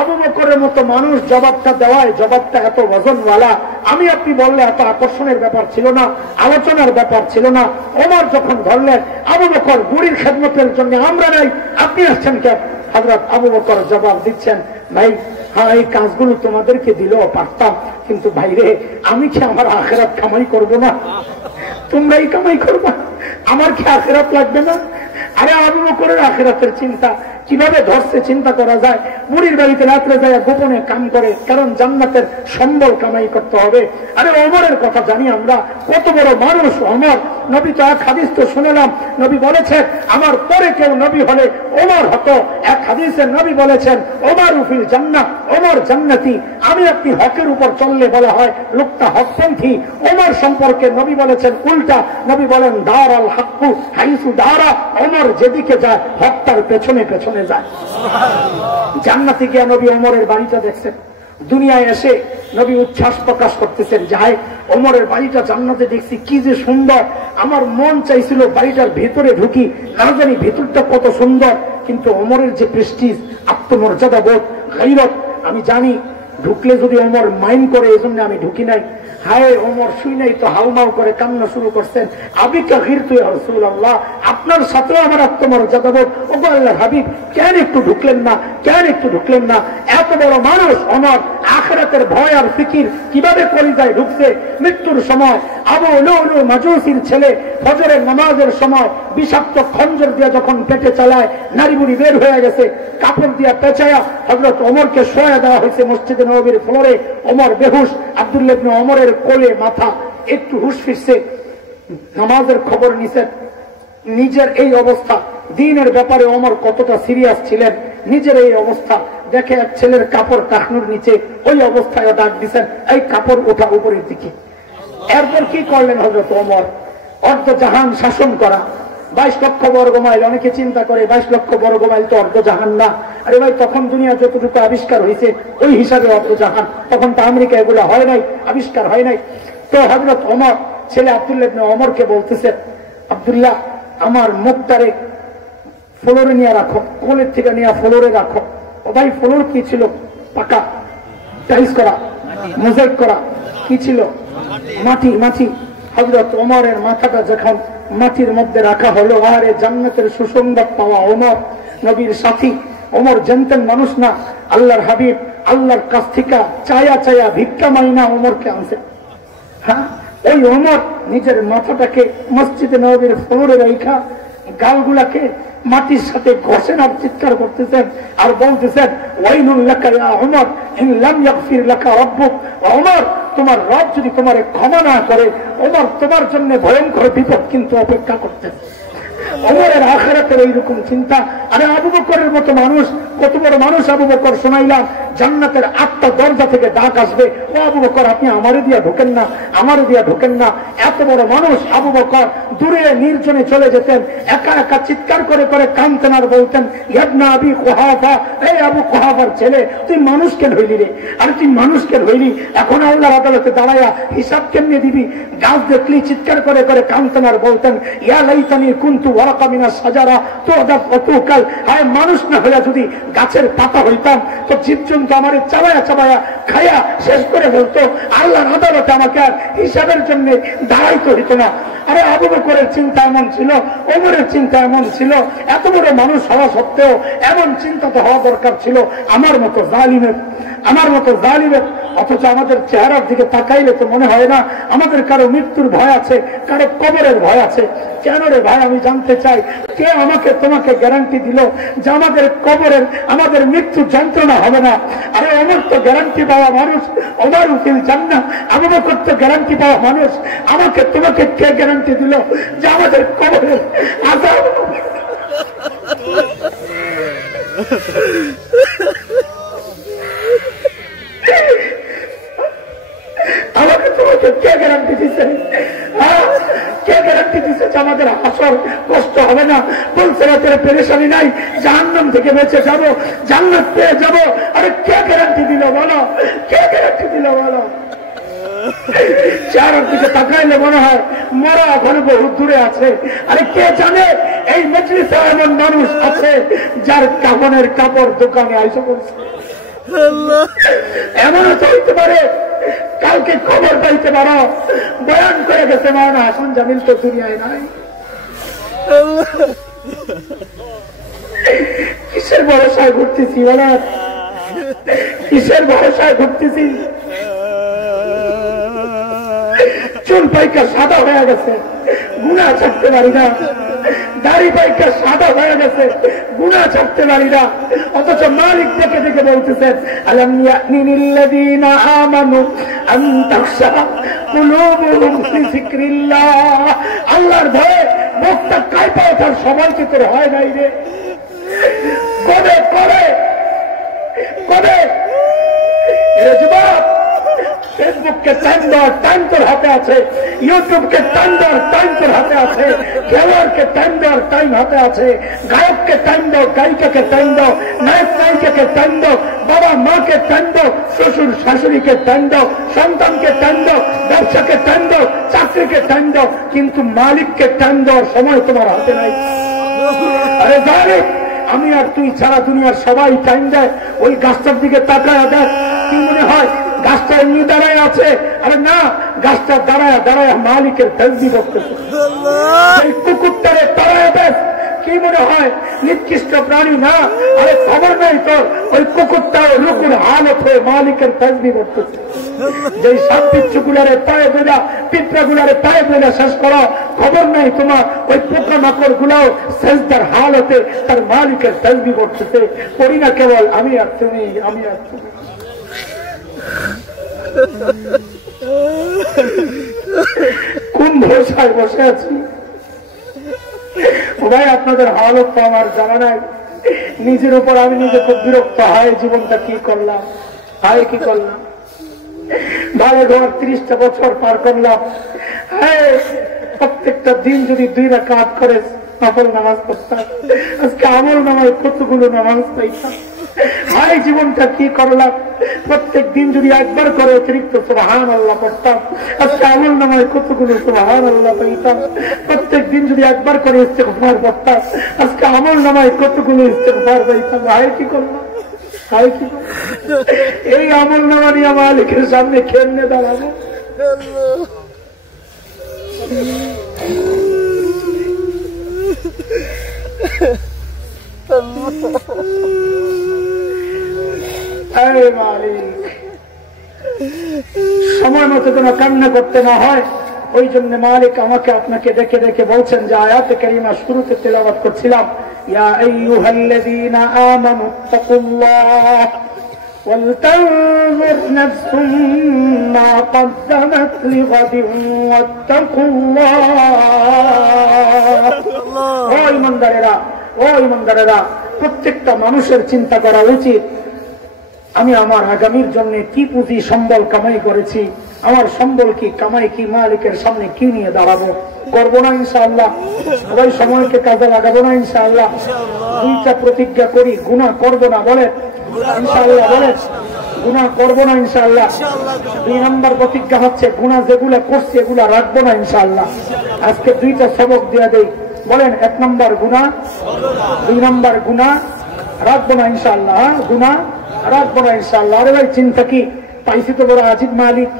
আবু বকরের মতো মানুষ জবাবটা দেওয়ায়, জবাবটা এত ওজনওয়ালা, আমি আপনি বললে এত আকর্ষণের ব্যাপার ছিল না, আলোচনার ব্যাপার ছিল না। ওমর যখন ধরলেন, আবু বকর বুড়ির খেদমতের জন্য আমরা নাই, আপনি আসছেন কেন? হযরত আবু বকর জবাব দিচ্ছেন, ভাই হ্যাঁ এই কাজগুলো তোমাদেরকে দিলেও পারতাম, কিন্তু ভাইরে আমি কি আমার আখিরাত কামাই করব না? তোমরাই কামাই করবা, আমার কি আখিরাত লাগবে না? আরে আবু বকরের আখিরাতের চিন্তা কিভাবে ধরছে চিন্তা করা যায়। বুড়ির বাড়িতে রাত্রে যায় গোপনে কাম করে, কারণ জান্নাতের সম্বল কামাই করতে হবে। আরে ওমরের কথা জানি আমরা, কত বড় মানুষ ওমর। নবী তো এক হাদিস তো শুনলাম, নবী বলেছেন আমার পরে কেউ নবী হলে ওমর হতো। এক হাদিসে নবী বলেছেন ওমর ফিল জান্নাহ, ওমর জান্নাতি। আমি আপনি হকের উপর চললে বলা হয় লোকটা হকপন্থী। ওমর সম্পর্কে নবী বলেছেন উল্টা, নবী বলেন দারাল হাক্কু হাইসু দারা, ওমর যেদিকে যায় হক তার পেছনে পেছনে যায়। জান্নাতে গিয়ে নবী ওমরের বাড়িটা দেখছেন, দুনিয়ায় এসে নবী উচ্ছ্বাস প্রকাশ করতেছেন, যাই ওমরের বাড়িটা জান্নাতে দেখছি কি যে সুন্দর, আমার মন চাইছিল বাড়িটার ভেতরে ঢুকি, না জানি ভেতরটা কত সুন্দর। কিন্তু ওমরের যে প্রেস্টিজ, আত্মমর্যাদা বোধ, গায়রত। আমি জানি ঢুকলে যদি ওমর মাইন্ড করে, এই জন্য আমি ঢুকি নাই। হায় ওমর শুই নাই তো হাউমাউ করে কান্না শুরু করছেন। আবিকা গিরতু ইয়া রাসূলুল্লাহ, আপনার সাথেও আমার আত্মমর্যাদা বোধ। ওগো আল্লাহর হাবিব, কেন একটু ঢুকলেন না, কেন একটু ঢুকলেন না? এত বড় মানুষ ওমর, আখিরাতের ভয় আর ফিকির কিভাবে কলিজায় ঢুকছে। মৃত্যুর সময় আবু লুলু মাজুসির ছেলে ফজরের নামাজের সময় বিষাক্ত খঞ্জর দিয়ে যখন পেটে চালায়, নারী বুড়ি বের হয়ে গেছে, কাপড় দিয়া পেঁচায়া হযরত ওমরকে শোয়া দেওয়া হয়েছে মসজিদে নববীর ফ্লোরে। ওমর বেহুশ, আব্দুল্লাহ ইবনে ওমরের কোলে মাথা, একটু হুশ ফিরছে, নামাজের খবর নিছেন। নিজের এই অবস্থা, দ্বীনের ব্যাপারে ওমর কতটা সিরিয়াস ছিলেন, নিজের এই অবস্থা দেখে এক ছেলের কাপড় টাকনুর নিচে, ওই অবস্থায় ডাক দিচ্ছেন, এই কাপড় ওঠা উপরের দিকে। এরপর কি করলেন হযরত ওমর? অর্ধ জাহান শাসন করা, 22 লক্ষ বর্গ মাইল। অনেকে চিন্তা করে 22 লক্ষ বর্গ মাইল তো অর্ধ জাহান না। আরে ভাই, তখন দুনিয়া যতটুকু আবিষ্কার হয়েছে ওই হিসাবে অর্ধ জাহান। তখন তো আমেরিকা এগুলো হয় নাই, আবিষ্কার হয় নাই। তো হযরত ওমর ছেলে আব্দুল্লাহ ইবনে ওমরকে বলতেছে, আব্দুল্লাহ, আমার মুখটারে ফ্লোরে নিয়ে রাখো, কোলের থেকে নিয়ে ফ্লোরে রাখো। ও ভাই, ফ্লোর কি ছিল? পাকা, টাইলস করা, মোজাইক করা, কি ছিল? মাটি। মাটি। হযরত ওমরের মাথাটা যখন মাটির মধ্যে রাখা হলো, আরে জান্নাতের সুসংবাদ পাওয়া ওমর, নবীর সাথী। ওমর জানতেন মানুষ না, আল্লাহর হাবিব আল্লাহর কাছ থেকে চায়া চায়া ভিক্ষা মাইনা ওমরকে আনছে। হ্যাঁ, ওই ওমর নিজের মাথাটাকে মসজিদে নববীর ফ্লোরে রাখা গালগুলাকে মাটির সাথে ঘষেন আর চিৎকার করতেছেন আর বলতেছেন, ওয়াইলুল লাকা ইয়া ওমর ইন লাম ইয়াগফির লাকা রাব্বুক। ওমর, তোমার রব যদি তোমারে ক্ষমা না করে, ওমর তোমার জন্য ভয়ঙ্কর বিপদ কিন্তু অপেক্ষা করতেছে। ওমরের আখিরাতের এইরকম চিন্তা। আরে আবু বকরের মতো মানুষ, কত বড় মানুষ আবু বকর, শোনাইলাম জান্নাতের 8টা দরজা থেকে ডাক আসবে, ও আবু বকর আপনি আমারে দিয়া ঢোকেন না, আমারে দিয়া ঢোকেন না। এত বড় মানুষ আবু বকর দূরে নির্জনে চলে যেতেন, একা একা চিৎকার করে করে কাঁদতেন আর বলতেন, ইবনা আবি কুহাফা, এই আবু কুহাফার ছেলে, তুই মানুষ কেন হইলি রে? আরে তুই মানুষ কেন হইলি? এখন আল্লাহর আদালতে দাঁড়াইয়া হিসাব কেমনে দিবি? গাছ দেখলি চিৎকার করে করে কাঁদতেন আর বলতেন, ইয়া লাইতানি কুনতু ওয়ারাকা মিনাস সাজারা তুদাব ওয়া তুকাল। আয় মানুষ না হইয়া যদি গাছের পাতা হইতাম তো জীবজন্তু আমারে চাবায়া চাবায়া খায়া শেষ করে বলতো, আল্লাহর আদালতে আমাকে আর হিসাবের জন্য দাঁড়াইতে হইতো না। আরে আবু বকরের চিন্তা এমন ছিল, ওমরের চিন্তা এমন ছিল, এত বড় মানুষ হওয়া সত্ত্বেও এমন চিন্তা তো হওয়া দরকার ছিল আমার মতো জালিমের, আমার মতো জালিমের। অথচ আমাদের চেহারার দিকে তাকাইলে তো মনে হয় না আমাদের কারো মৃত্যুর ভয় আছে, কারো কবরের ভয় আছে। কেন রে ভাই, আমি জানতে চাই, কে আমাকে তোমাকে গ্যারান্টি দিল যে আমাদের কবরের, আমাদের মৃত্যু যন্ত্রণা হবে না? আরে ওমর তো গ্যারান্টি পাওয়া মানুষ, ওমর উকিল জান্নাত। আবু বকর তো গ্যারান্টি পাওয়া মানুষ, আমাকে তোমাকে কে গ্যারান্টি দিল যে আমাদের কবরের আযাব? আমাকে তোমাকে কে গ্যারান্টি দিচ্ছে? কে গ্যারান্টি দিচ্ছে যে আমাদের হাসর কষ্ট হবে না? বলছে রাতের পেরেশানি নাই, জাহান্নাম থেকে বেঁচে যাব, জান্নাত পেয়ে যাব। আরে কে গ্যারান্টি দিল বলো? কে গ্যারান্টি দিল বলো? চেহারার দিকে তাকাইলে মনে হয় মরা ওখানে বহু দূরে আছে। আরে কে জানে এই মজলিসে এমন মানুষ আছে যার কাফনের কাপড় দোকানে আইসা বলছে। এমনও তো হইতে পারে কালকে খবর পাইতে পারো বয়ান করে গেছে মাওলানা হাসান জামিল তো দুনিয়ায় নাই। কিসের ভরসায় ঘুরতেছি বলা? কিসের ভরসায় ঘুরতেছি? চুল পাইকা সাদা হয়ে গেছে, গুনাহ ছাড়তে পারি না। দাড়ি পাইকা সাদা হয়ে গেছে, গুনাহ ছাড়তে পারি না। অথচ মালিক দেখে দেখে বলতেছেন, আলাম ইয়ানিল্লাযীনা আমানু আন তাখশা কুলুবুহুম লিযিকরিল্লাহ। আল্লাহর ভয়ে মুখটা কাঁপা ওঠার সময় কি তোর হয় নাই রে? কবে কবে কবে যুবক ফেসবুককে টাইম দেওয়ার টাইম তোর হাতে আছে, ইউটিউবকে টাইম দেওয়ার টাইম তোর হাতে আছে, খেলোয়াড়কে টাইম দেওয়ার টাইম হাতে আছে, গায়ককে টাইম দাও, গায়িকাকে টাইম দাও, নায়ক নায়িকাকে টাইম দাও, বাবা মাকে টাইম দাও, শ্বশুর শাশুড়িকে টাইম দাও, সন্তানকে টাইম দাও, ব্যবসাকে টাইম দাও, চাকরিকে টাইম দাও, কিন্তু মালিককে টাইম দেওয়ার সময় তোমার হাতে নাই। আরে জালিম, আমি আর তুই ছাড়া দুনিয়ার সবাই টাইম দেয়, ওই গাছটার দিকে তাকায় দেখ, কি মনে হয় গাছটা এমনি দাঁড়ায় আছে? আরে না, গাছটা দাঁড়ায় দাঁড়ায় মালিকের তাসবিহ করতেছে। এই কুকুরটারে দাঁড়ায় দেখ, কি মনে হয় নিকৃষ্ট প্রাণী? না, আরে খবর নাই তোর, ওই কুকুরটাও রুকুর হালত হয়ে মালিকের তাসবিহ করতেছে। যেই সাতটি গুলারে পায়ে বেলা, পিঁপড়া গুলারে পায়ে বেলা শেষ করা, খবর নাই তোমার ওই পোকা মাকড় গুলাও সেজদার হালতে তার মালিকের তাসবিহ করতেছে। করি না কেবল আমি আর তুমি, আমি আর তুমি। কোন ভরসায় বসে আছি ভাই? আপনাদের হালত তো আমার জানা নাই। নিজের উপর আমি নিজে খুব বিরক্ত হয়, জীবনটা কি করলাম, হায় কি করলাম। ভালো ঘর 30টা বছর পার করলাম, হ্যাঁ প্রত্যেকটা দিন যদি 2 রাকাত করে নফল নামাজ পড়তাম, আজকে আমল নামায় কতগুলো নামাজ পাইতাম। হায় জীবনটা কি করলাম। প্রত্যেক দিন যদি একবার করে অতিরিক্ত সুবহানাল্লাহ পড়তাম, আজকে আমল নামায় কতগুলো সুবহানাল্লাহ পাইতাম। প্রত্যেক দিন যদি একবার করে ইস্তেগফার পড়তাম, আজকে আমল নামায় কতগুলো ইস্তেগফার পাইতাম। হায় কি করলাম, হায় কি করলাম। এই আমল নামা নিয়ে মালিকের সামনে কেমনে দাঁড়াবো? মালিক সময় মতো যেন কান্না করতে না হয়, ওই জন্য মালিক আমাকে আপনাকে দেখে দেখে বলছেন যে আয়াতে কারিমা শুরুতে তেলাওয়াত করছিলাম, ইয়া আইয়ুহাল্লাযীনা আমানুত্তাকুল্লাহ ওয়ালতানজুর নাফসুম মা কদ্দামাত লিগাদিন ওয়াত্তাকুল্লাহ। ও ঈমানদারেরা, ও ঈমানদারেরা, প্রত্যেকটা মানুষের চিন্তা করা উচিত, আমি আমার আগামীর জন্য কি পুঁজি সম্বল কামাই করেছি, আমার সম্বল কি কামাই কি মালিকের সামনে কি নিয়ে দাঁড়াবো? করবো না ইনশাআল্লাহ? সবাই সময়কে কাজে লাগাবো না ইনশাআল্লাহ? 2টা প্রতিজ্ঞা করি, গুনাহ করবো না, বলেন ইনশাআল্লাহ, বলেন গুনাহ করবো না ইনশাআল্লাহ। 2 নম্বর প্রতিজ্ঞা হচ্ছে গুনাহ যেগুলা করছি এগুলা রাখবো না ইনশাআল্লাহ। আজকে 2টা সবক দিয়ে দেই, বলেন 1 নম্বর গুনাহ, 2 নম্বর গুনাহ রাখবো না ইনশাআল্লাহ। গুনাহ রাখবো না ইনশাআল্লাহ। আরে ভাই চিন্তা কি, পাইছি তো বড় আজিব মালিক,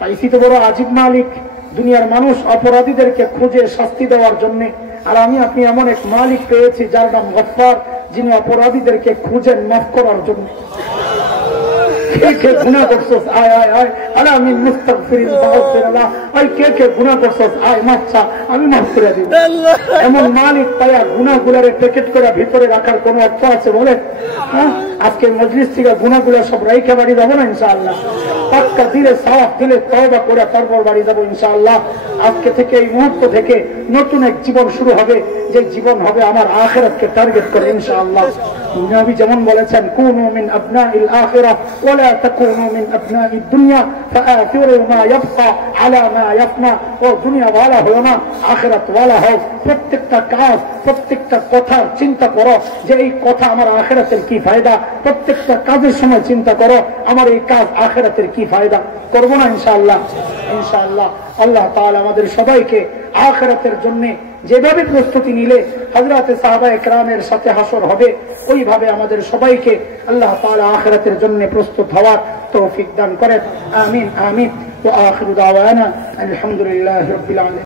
পাইছি তো বড় আজিব মালিক। দুনিয়ার মানুষ অপরাধীদেরকে খুঁজে শাস্তি দেওয়ার জন্য, আর আমি আপনি এমন এক মালিক পেয়েছি যার নাম গফফার, যিনি অপরাধীদেরকে খুঁজেন মাফ করার জন্য। কে কে গুনাহ করছস আয় আয় আয়, আরে আমি মুস্তাগফিরিন বাগফিরাল্লাহ, আই কে কে গুনাহ করছস আয় মাফ চা, আমি মাফ করে দিব। এমন মালিক পায়া গুনাহগুলোরে প্যাকেট করে ভিতরে রাখার কোন অর্থ আছে বলেন? হ্যাঁ, আজকে মজলিস থেকে গুনাহগুলো সব রাইখা বাড়ি যাবো না ইনশাআল্লাহ? পাক্কা দিলে সাওয়াব দিলে তওবা করে তারপর বাড়ি যাবো ইনশাআল্লাহ। আজকে থেকে এই মুহূর্ত থেকে নতুন এক জীবন শুরু হবে, যে জীবন হবে আমার আখিরাতকে টার্গেট করে ইনশাআল্লাহ। নবী যেমন বলেছেন, কুনু মিন আবনাইল আখিরাহ ওয়া লা তাকুনু মিন আবনাইদ দুনিয়া ফাআথিরু মা ইয়াবকা আলা মা ইয়াফনা। ও দুনিয়া ওয়ালা হও না, আখিরাত ওয়ালা হও। প্রত্যেকটা কাজ, প্রত্যেকটা কথা চিন্তা করো যে এই কথা আমার আখিরাতের কি ফায়দা। প্রত্যেকটা কাজের সময় চিন্তা করো আমার এই কাজ আখিরাতের কি ফায়দা। করবো না ইনশাআল্লাহ? ইনশাআল্লাহ। আল্লাহ তাআলা আমাদের সবাইকে আখিরাতের জন্য যেভাবে প্রস্তুতি নিলে হযরত সাহাবায়ে কেরামের সাথে হাসর হবে, ওইভাবে আমাদের সবাইকে আল্লাহ তাআলা আখিরাতের জন্য প্রস্তুত হওয়ার তৌফিক দান করেন। আমিন আমিন। ওয়া আখিরু দাওয়ানা আলহামদুলিল্লাহি রাব্বিল আলামিন।